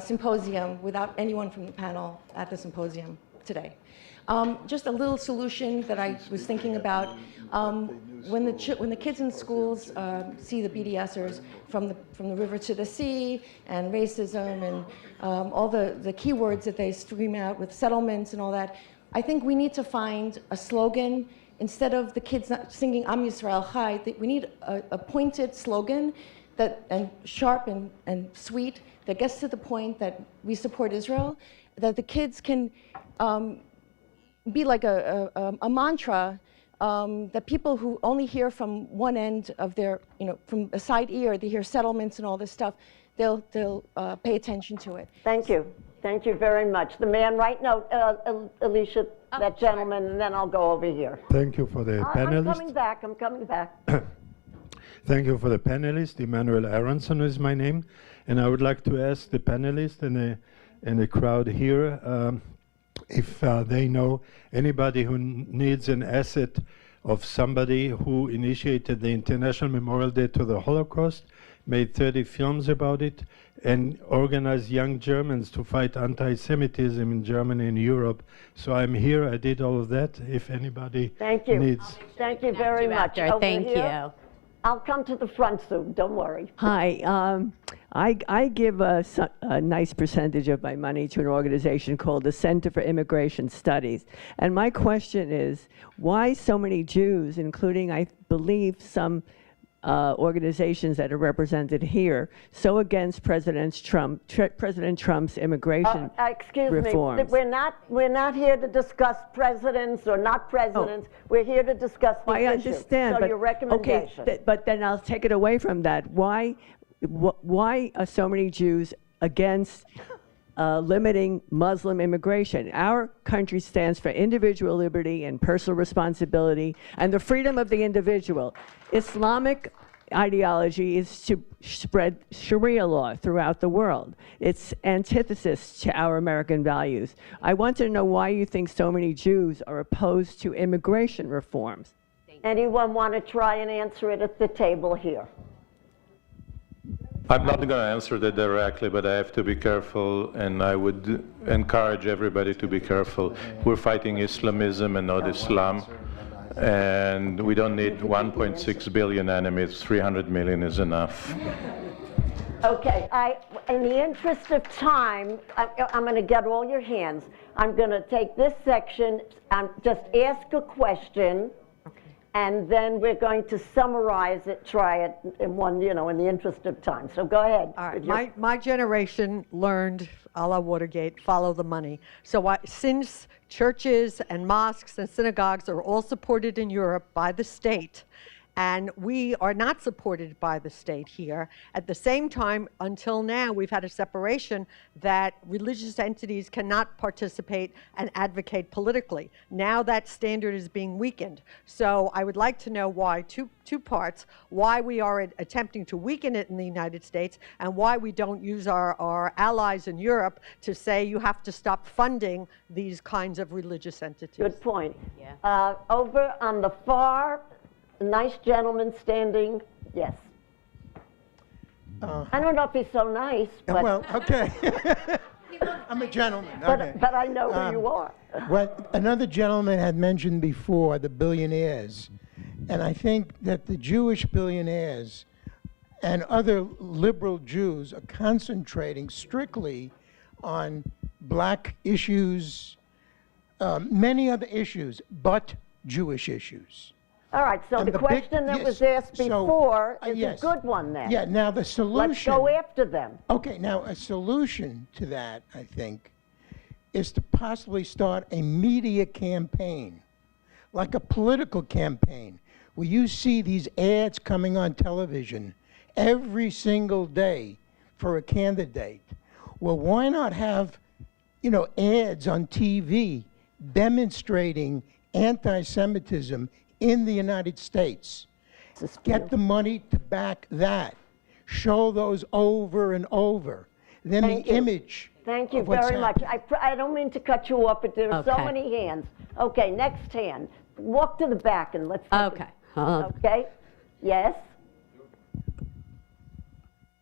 symposium without anyone from the panel at the symposium today. Just a little solution that I was thinking about. When the kids in schools see the BDSers from the river to the sea and racism and all the keywords that they stream out with settlements and all that, I think we need to find a slogan. Instead of the kids not singing Am Yisrael Chai, we need a pointed slogan and sharp and sweet that gets to the point that we support Israel, that the kids can be like a mantra that people who only hear from one end of their, from a side ear, they hear settlements and all this stuff, they'll pay attention to it. Thank you. Thank you very much. The man right now, Alicia, that gentleman, and then I'll go over here. Thank you for the panelists. I'm coming back. Thank you for the panelists. Emmanuel Aronson is my name. And I would like to ask the panelists and the crowd here if they know anybody who needs an asset of somebody who initiated the International Memorial Day to the Holocaust, made 30 films about it, and organized young Germans to fight anti-Semitism in Germany and Europe. So I'm here. I did all of that. If anybody needs. Thank you very much. Thank you. I'll come to the front soon. Don't worry. Hi. I give a nice percentage of my money to an organization called the Center for Immigration Studies. And my question is, why so many Jews, including, I believe, some organizations that are represented here, so against President Trump's immigration reforms? Me, we're not here to discuss presidents or not presidents. Oh. We're here to discuss the issue. I understand, so but your recommendation. Okay, but then I'll take it away from that. Why are so many Jews against limiting Muslim immigration? Our country stands for individual liberty and personal responsibility and the freedom of the individual. Islamic ideology is to spread Sharia law throughout the world. It's antithesis to our American values. I want to know why you think so many Jews are opposed to immigration reforms. Anyone want to try and answer it at the table here? I'm not going to answer that directly, but I have to be careful, and I would encourage everybody to be careful. We're fighting Islamism and not Islam, and we don't need 1.6 billion enemies. 300 million is enough. Okay, in the interest of time, I'm going to get all your hands. I'm going to take this section and just ask a question. And then we're going to summarize it, try it in one, in the interest of time. So go ahead. All right. My generation learned, a la Watergate, follow the money. So since churches and mosques and synagogues are all supported in Europe by the state, And we are not supported by the state here. At the same time, until now, we've had a separation that religious entities cannot participate and advocate politically. Now that standard is being weakened. So I would like to know why, two parts, why we are attempting to weaken it in the United States and why we don't use our allies in Europe to say you have to stop funding these kinds of religious entities. Good point. Yeah. Over on the far, nice gentleman standing, yes. I don't know if he's so nice, but... Well, okay. I'm a gentleman. Okay. But I know who you are. What another gentleman had mentioned before, the billionaires. And I think that the Jewish billionaires and other liberal Jews are concentrating strictly on black issues, many other issues, but Jewish issues. All right, so the question that was asked before is yes. a good one then. Yeah, now the solution... Let's go after them. Okay, now a solution to that, I think, is to possibly start a media campaign, like a political campaign, where you see these ads coming on television every single day for a candidate. Well, why not have, you know, ads on TV demonstrating anti-Semitism in the United States? Get the money to back that. Show those over and over. Then the image. Thank you very much. I don't mean to cut you off, but there are so many hands. Okay, next hand. Walk to the back and let's... Okay. Okay? Yes?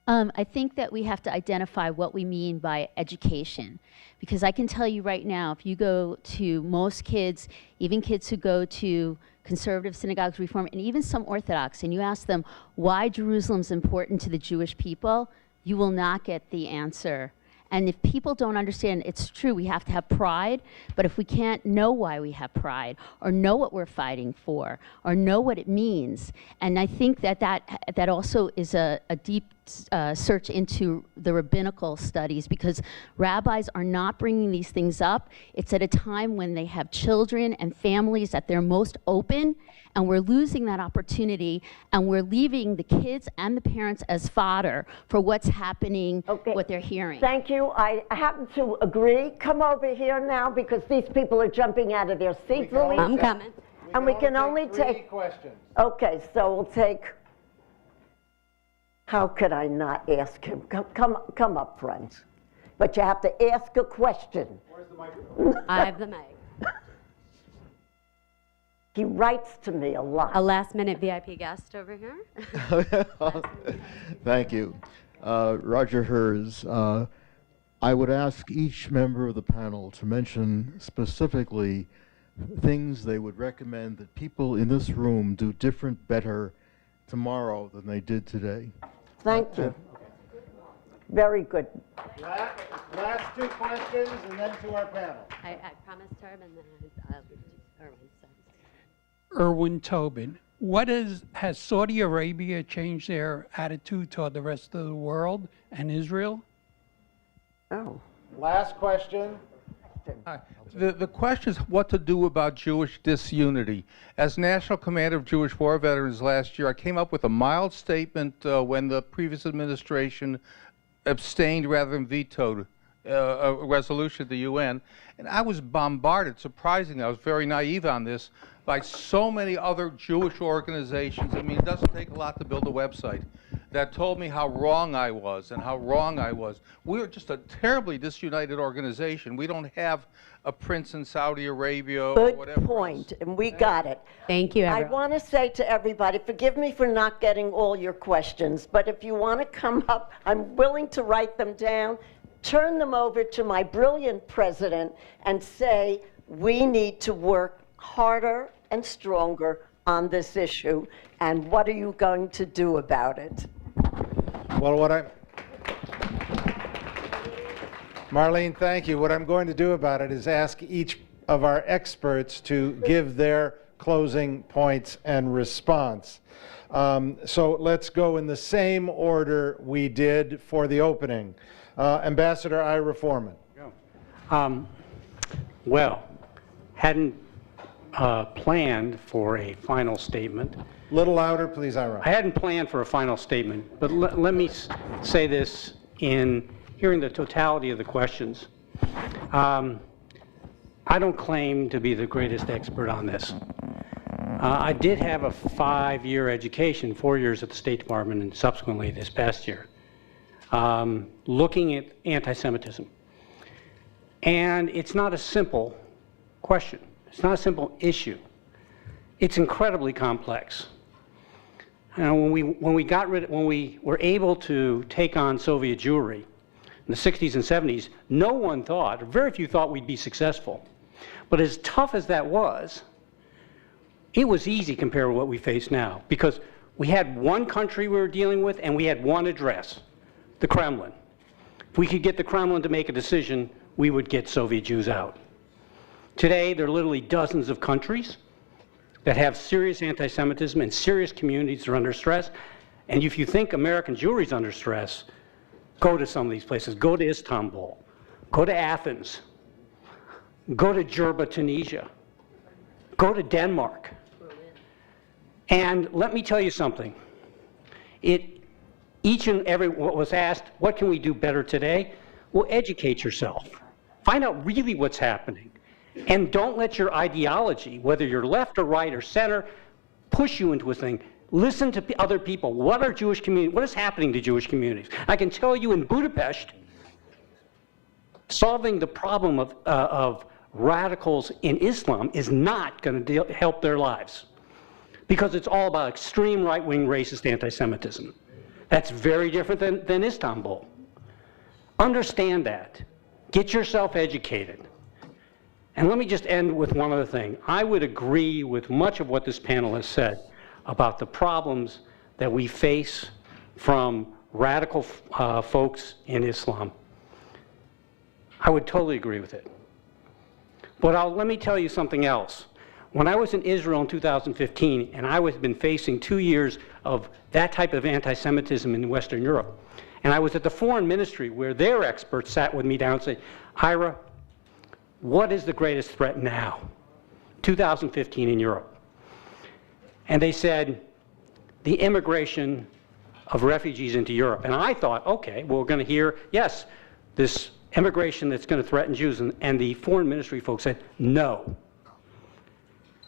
I think that we have to identify what we mean by education. Because I can tell you right now, if you go to most kids, even kids who go to conservative synagogues, Reform, and even some Orthodox, and you ask them why Jerusalem's important to the Jewish people, you will not get the answer. And if people don't understand, it's true, we have to have pride, but if we can't know why we have pride, or know what we're fighting for, or know what it means, and I think that that also is a deep search into the rabbinical studies, because rabbis are not bringing these things up. It's at a time when they have children and families that they're most open, and we're losing that opportunity, and we're leaving the kids and the parents as fodder for what's happening, what they're hearing. Thank you. I happen to agree. Come over here now, because these people are jumping out of their seats. I'm coming. And we can only take 3 questions. Okay, so we'll take... How could I not ask him? Come up, friends. But you have to ask a question. Where's the microphone? I have the mic. He writes to me a lot. A last-minute VIP guest over here. Thank you. Roger Hers. I would ask each member of the panel to mention specifically things they would recommend that people in this room do different, better tomorrow than they did today. Thank you. Very good. Last 2 questions, and then to our panel. I promised her, and then Erwin Tobin. Has Saudi Arabia changed their attitude toward the rest of the world and Israel? Oh. Last question. The question is what to do about Jewish disunity. As National Commander of Jewish War Veterans last year, I came up with a mild statement when the previous administration abstained rather than vetoed a resolution at the UN. And I was bombarded, surprisingly, I was very naive on this, by so many other Jewish organizations. I mean, it doesn't take a lot to build a website, that told me how wrong I was and how wrong I was. We are just a terribly disunited organization. We don't have a prince in Saudi Arabia or whatever. Good point, and we got it. Thank you, I want to say to everybody, forgive me for not getting all your questions, but if you want to come up, I'm willing to write them down, turn them over to my brilliant president, and say, we need to work harder and stronger on this issue, and what are you going to do about it? Well, Marlene, thank you. What I'm going to do about it is ask each of our experts to give their closing points and response. So let's go in the same order we did for the opening. Ambassador Ira Forman. Well, hadn't planned for a final statement. A little louder, please, Ira. I hadn't planned for a final statement, but let me say this in hearing the totality of the questions. I don't claim to be the greatest expert on this. I did have a 5-year education, 4 years at the State Department and subsequently this past year, looking at anti-Semitism. And it's not a simple question. It's not a simple issue. It's incredibly complex. When we were able to take on Soviet Jewry in the 60s and 70s, no one thought, or very few thought we'd be successful. But as tough as that was, it was easy compared to what we face now, because we had one country we were dealing with and we had one address, the Kremlin. If we could get the Kremlin to make a decision, we would get Soviet Jews out. Today, there are literally dozens of countries that have serious anti-Semitism and serious communities that are under stress. And if you think American Jewry is under stress, go to some of these places. Go to Istanbul. Go to Athens. Go to Jerba, Tunisia. Go to Denmark. And let me tell you something. Each and every what was asked, what can we do better today? Well, educate yourself. Find out really what's happening. And don't let your ideology, whether you're left or right or center, push you into a thing. Listen to other people. What are Jewish communities? What is happening to Jewish communities? I can tell you in Budapest, solving the problem of radicals in Islam is not going to help their lives, because it's all about extreme right-wing racist anti-Semitism. That's very different than Istanbul. Understand that. Get yourself educated. And let me just end with one other thing. I would agree with much of what this panel has said about the problems that we face from radical folks in Islam. I would totally agree with it. But let me tell you something else. When I was in Israel in 2015, and I had been facing 2 years of that type of anti-Semitism in Western Europe, and I was at the foreign ministry where their experts sat with me down and said, Ira, what is the greatest threat now? 2015 in Europe. And they said, the immigration of refugees into Europe. And I thought, okay, well, we're going to hear, yes, this immigration that's going to threaten Jews. And the foreign ministry folks said, no.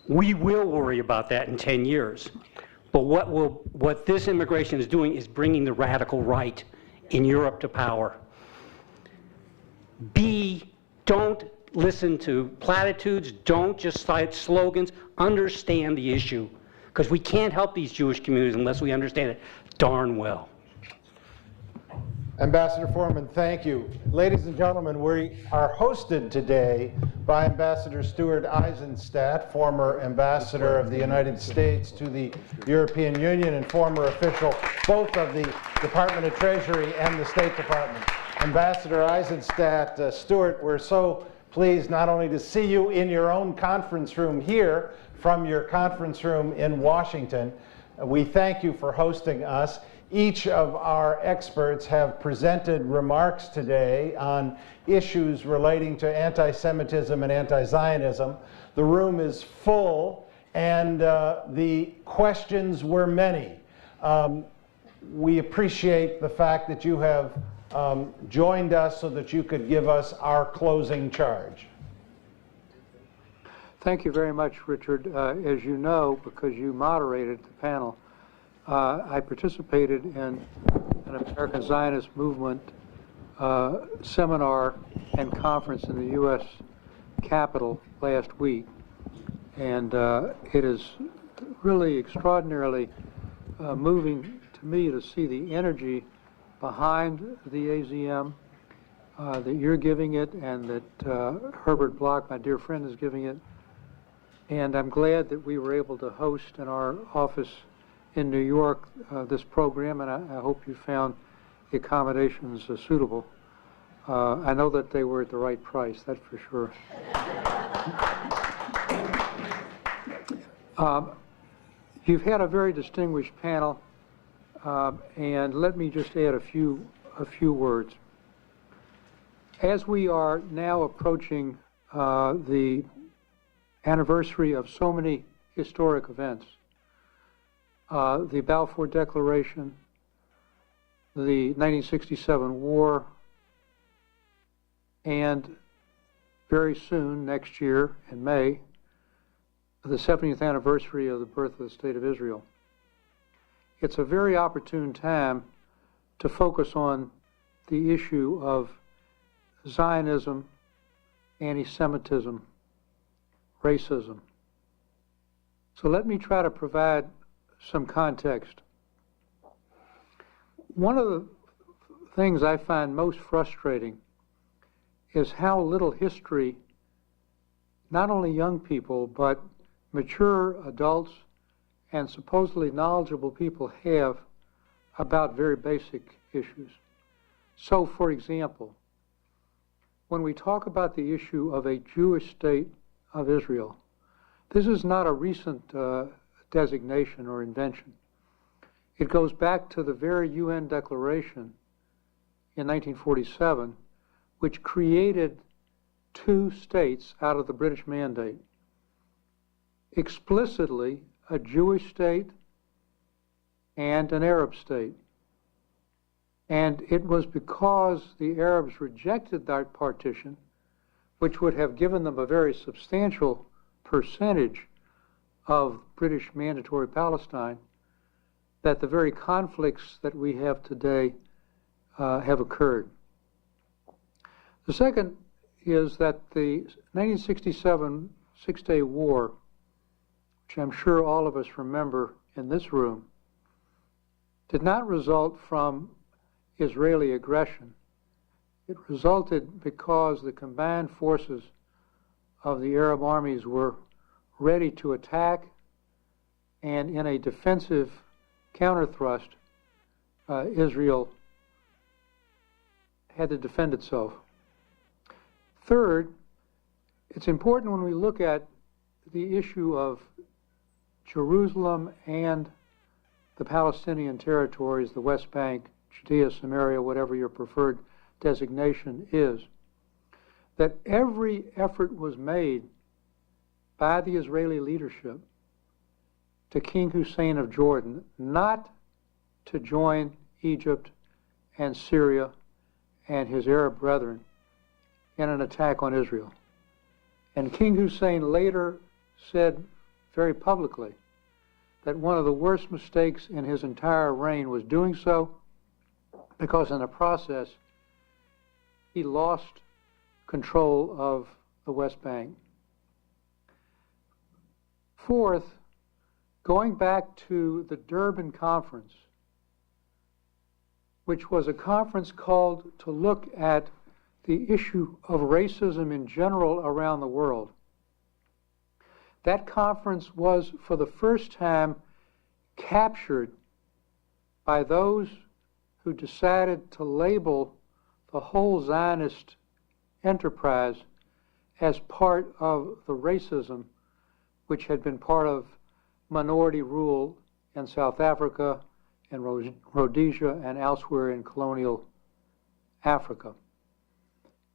We will worry about that in 10 years. But what this immigration is doing is bringing the radical right in Europe to power. Don't listen to platitudes, don't just cite slogans, understand the issue. Because we can't help these Jewish communities unless we understand it darn well. Ambassador Forman, thank you. Ladies and gentlemen, we are hosted today by Ambassador Stuart Eisenstadt, former ambassador of the United States to the European Union and former official both of the Department of Treasury and the State Department. Ambassador Eisenstadt, Stuart, we're so pleased not only to see you in your own conference room here, from your conference room in Washington. We thank you for hosting us. Each of our experts have presented remarks today on issues relating to anti-Semitism and anti-Zionism. The room is full, and the questions were many. We appreciate the fact that you have joined us so that you could give us our closing charge. Thank you very much, Richard. As you know, because you moderated the panel, I participated in an American Zionist movement seminar and conference in the U.S. Capitol last week. And it is really extraordinarily moving to me to see the energy behind the AZM that you're giving it, and that Herbert Bloch, my dear friend, is giving it. And I'm glad that we were able to host in our office in New York this program, and I hope you found the accommodations suitable. I know that they were at the right price, that's for sure. You've had a very distinguished panel, and let me just add a few words. As we are now approaching the anniversary of so many historic events. The Balfour Declaration, the 1967 war, and very soon, next year in May, the 70th anniversary of the birth of the State of Israel. It's a very opportune time to focus on the issue of Zionism, anti-Semitism, racism. So let me try to provide some context. One of the things I find most frustrating is how little history not only young people, but mature adults and supposedly knowledgeable people have about very basic issues. So, for example, when we talk about the issue of a Jewish state of Israel, this is not a recent designation or invention. It goes back to the very UN declaration in 1947, which created two states out of the British Mandate. Explicitly, a Jewish state and an Arab state. And it was because the Arabs rejected that partition, which would have given them a very substantial percentage of British mandatory Palestine, that the very conflicts that we have today have occurred. The second is that the 1967 Six-Day War, which I'm sure all of us remember in this room, did not result from Israeli aggression. It resulted because the combined forces of the Arab armies were ready to attack, and in a defensive counter-thrust, Israel had to defend itself. Third, it's important when we look at the issue of Jerusalem and the Palestinian territories, the West Bank, Judea, Samaria, whatever your preferred designation is, that every effort was made by the Israeli leadership to King Hussein of Jordan not to join Egypt and Syria and his Arab brethren in an attack on Israel. And King Hussein later said very publicly that one of the worst mistakes in his entire reign was doing so, because in the process he lost control of the West Bank. Fourth, going back to the Durban Conference, which was a conference called to look at the issue of racism in general around the world. That conference was, for the first time, captured by those who decided to label the whole Zionist enterprise as part of the racism which had been part of minority rule in South Africa and Rhodesia and elsewhere in colonial Africa.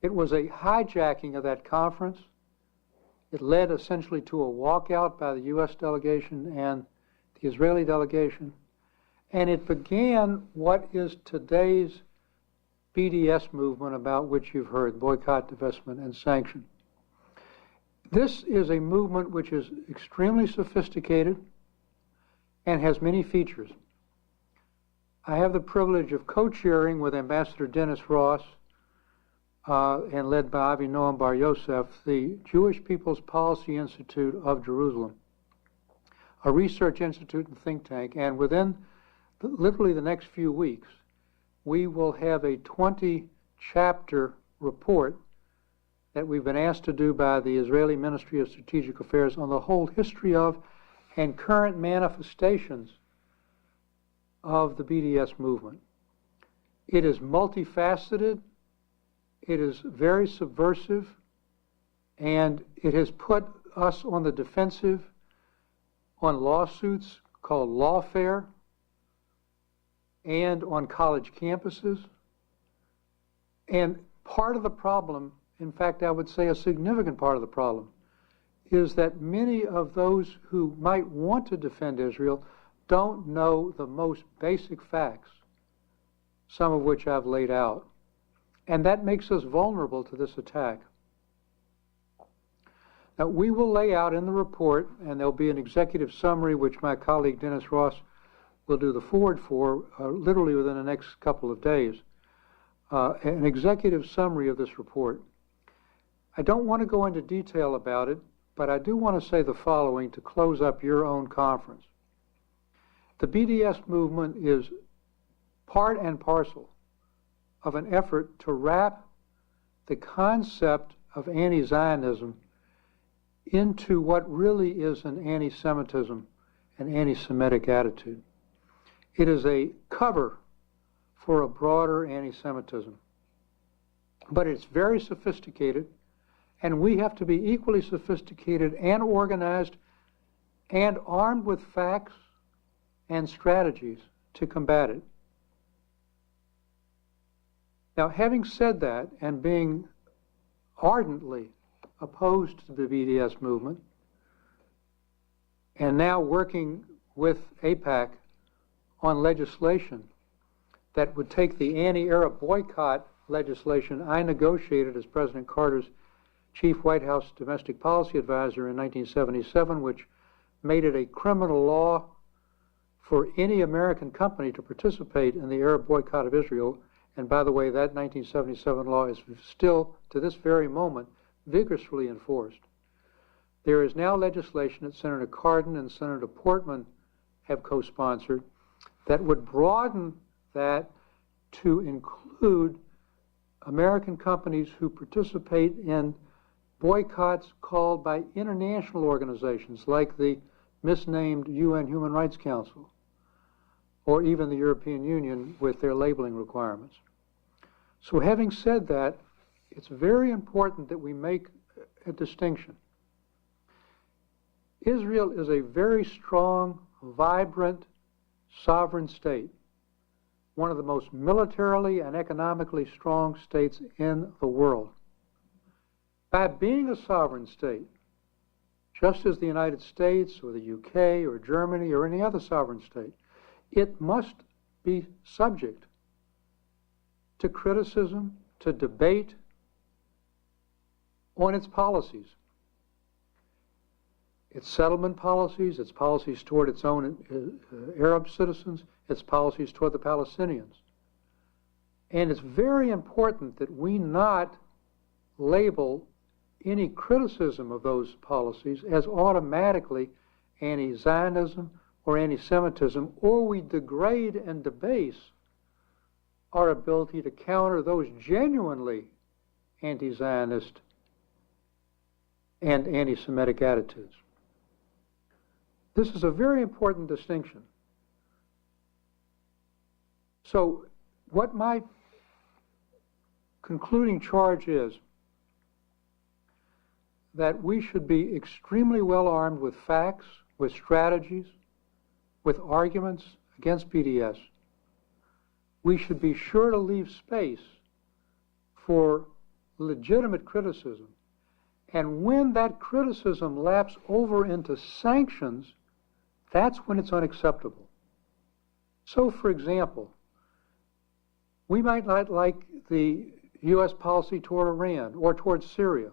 It was a hijacking of that conference. It led essentially to a walkout by the U.S. delegation and the Israeli delegation, and it began what is today's BDS movement, about which you've heard, boycott, divestment, and sanction. This is a movement which is extremely sophisticated and has many features. I have the privilege of co-chairing with Ambassador Dennis Ross and led by Avi Noam Bar Yosef, the Jewish People's Policy Institute of Jerusalem, a research institute and think tank, and within literally the next few weeks, we will have a 20-chapter report that we've been asked to do by the Israeli Ministry of Strategic Affairs on the whole history of and current manifestations of the BDS movement. It is multifaceted, it is very subversive, and it has put us on the defensive on lawsuits called lawfare and on college campuses. And part of the problem, in fact, I would say a significant part of the problem, is that many of those who might want to defend Israel don't know the most basic facts, some of which I've laid out. And that makes us vulnerable to this attack. Now, we will lay out in the report, and there'll be an executive summary, which my colleague Dennis Ross will do the forward for literally within the next couple of days, an executive summary of this report. I don't want to go into detail about it, but I do want to say the following to close up your own conference. The BDS movement is part and parcel of an effort to wrap the concept of anti-Zionism into what really is an anti-Semitism, an anti-Semitic attitude. It is a cover for a broader anti-Semitism. But it's very sophisticated, and we have to be equally sophisticated and organized and armed with facts and strategies to combat it. Now, having said that, and being ardently opposed to the BDS movement, and now working with AIPAC on legislation that would take the anti-Arab boycott legislation I negotiated as President Carter's chief White House domestic policy advisor in 1977, which made it a criminal law for any American company to participate in the Arab boycott of Israel. And by the way, that 1977 law is still, to this very moment, vigorously enforced. There is now legislation that Senator Cardin and Senator Portman have co-sponsored that would broaden that to include American companies who participate in boycotts called by international organizations like the misnamed UN Human Rights Council or even the European Union with their labeling requirements. So having said that, it's very important that we make a distinction. Israel is a very strong, vibrant, sovereign state, one of the most militarily and economically strong states in the world. By being a sovereign state, just as the United States or the UK or Germany or any other sovereign state, it must be subject to criticism, to debate on its policies, its settlement policies, its policies toward its own Arab citizens, its policies toward the Palestinians. And it's very important that we not label any criticism of those policies as automatically anti-Zionism or anti-Semitism, or we degrade and debase our ability to counter those genuinely anti-Zionist and anti-Semitic attitudes. This is a very important distinction. So what my concluding charge is that we should be extremely well armed with facts, with strategies, with arguments against BDS. We should be sure to leave space for legitimate criticism. And when that criticism laps over into sanctions, that's when it's unacceptable. So, for example, we might not like the U.S. policy toward Iran or toward Syria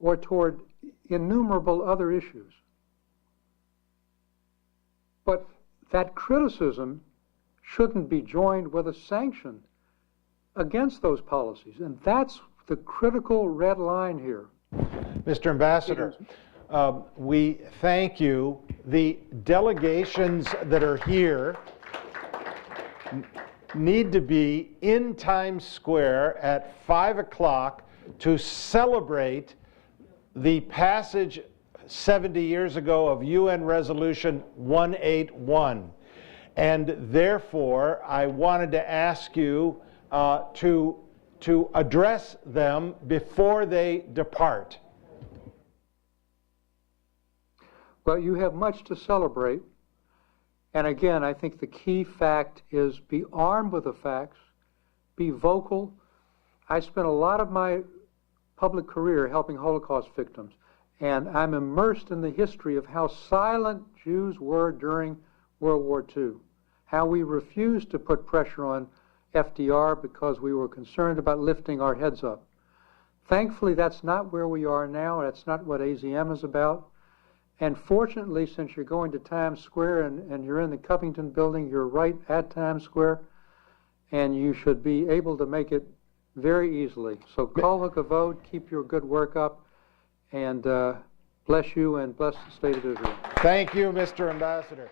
or toward innumerable other issues. But that criticism shouldn't be joined with a sanction against those policies. And that's the critical red line here. Mr. Ambassador, we thank you. The delegations that are here need to be in Times Square at 5 o'clock to celebrate the passage 70 years ago of UN Resolution 181. And therefore, I wanted to ask you to address them before they depart. Well, you have much to celebrate. And again, I think the key fact is be armed with the facts, be vocal. I spent a lot of my public career helping Holocaust victims, And I'm immersed in the history of how silent Jews were during World War II, how we refused to put pressure on FDR because we were concerned about lifting our heads up. Thankfully, that's not where we are now. That's not what AZM is about. And fortunately, since you're going to Times Square and you're in the Covington building, you're right at Times Square, and you should be able to make it very easily. So call a vote, keep your good work up, and bless you and bless the state of Israel. Thank you, Mr. Ambassador.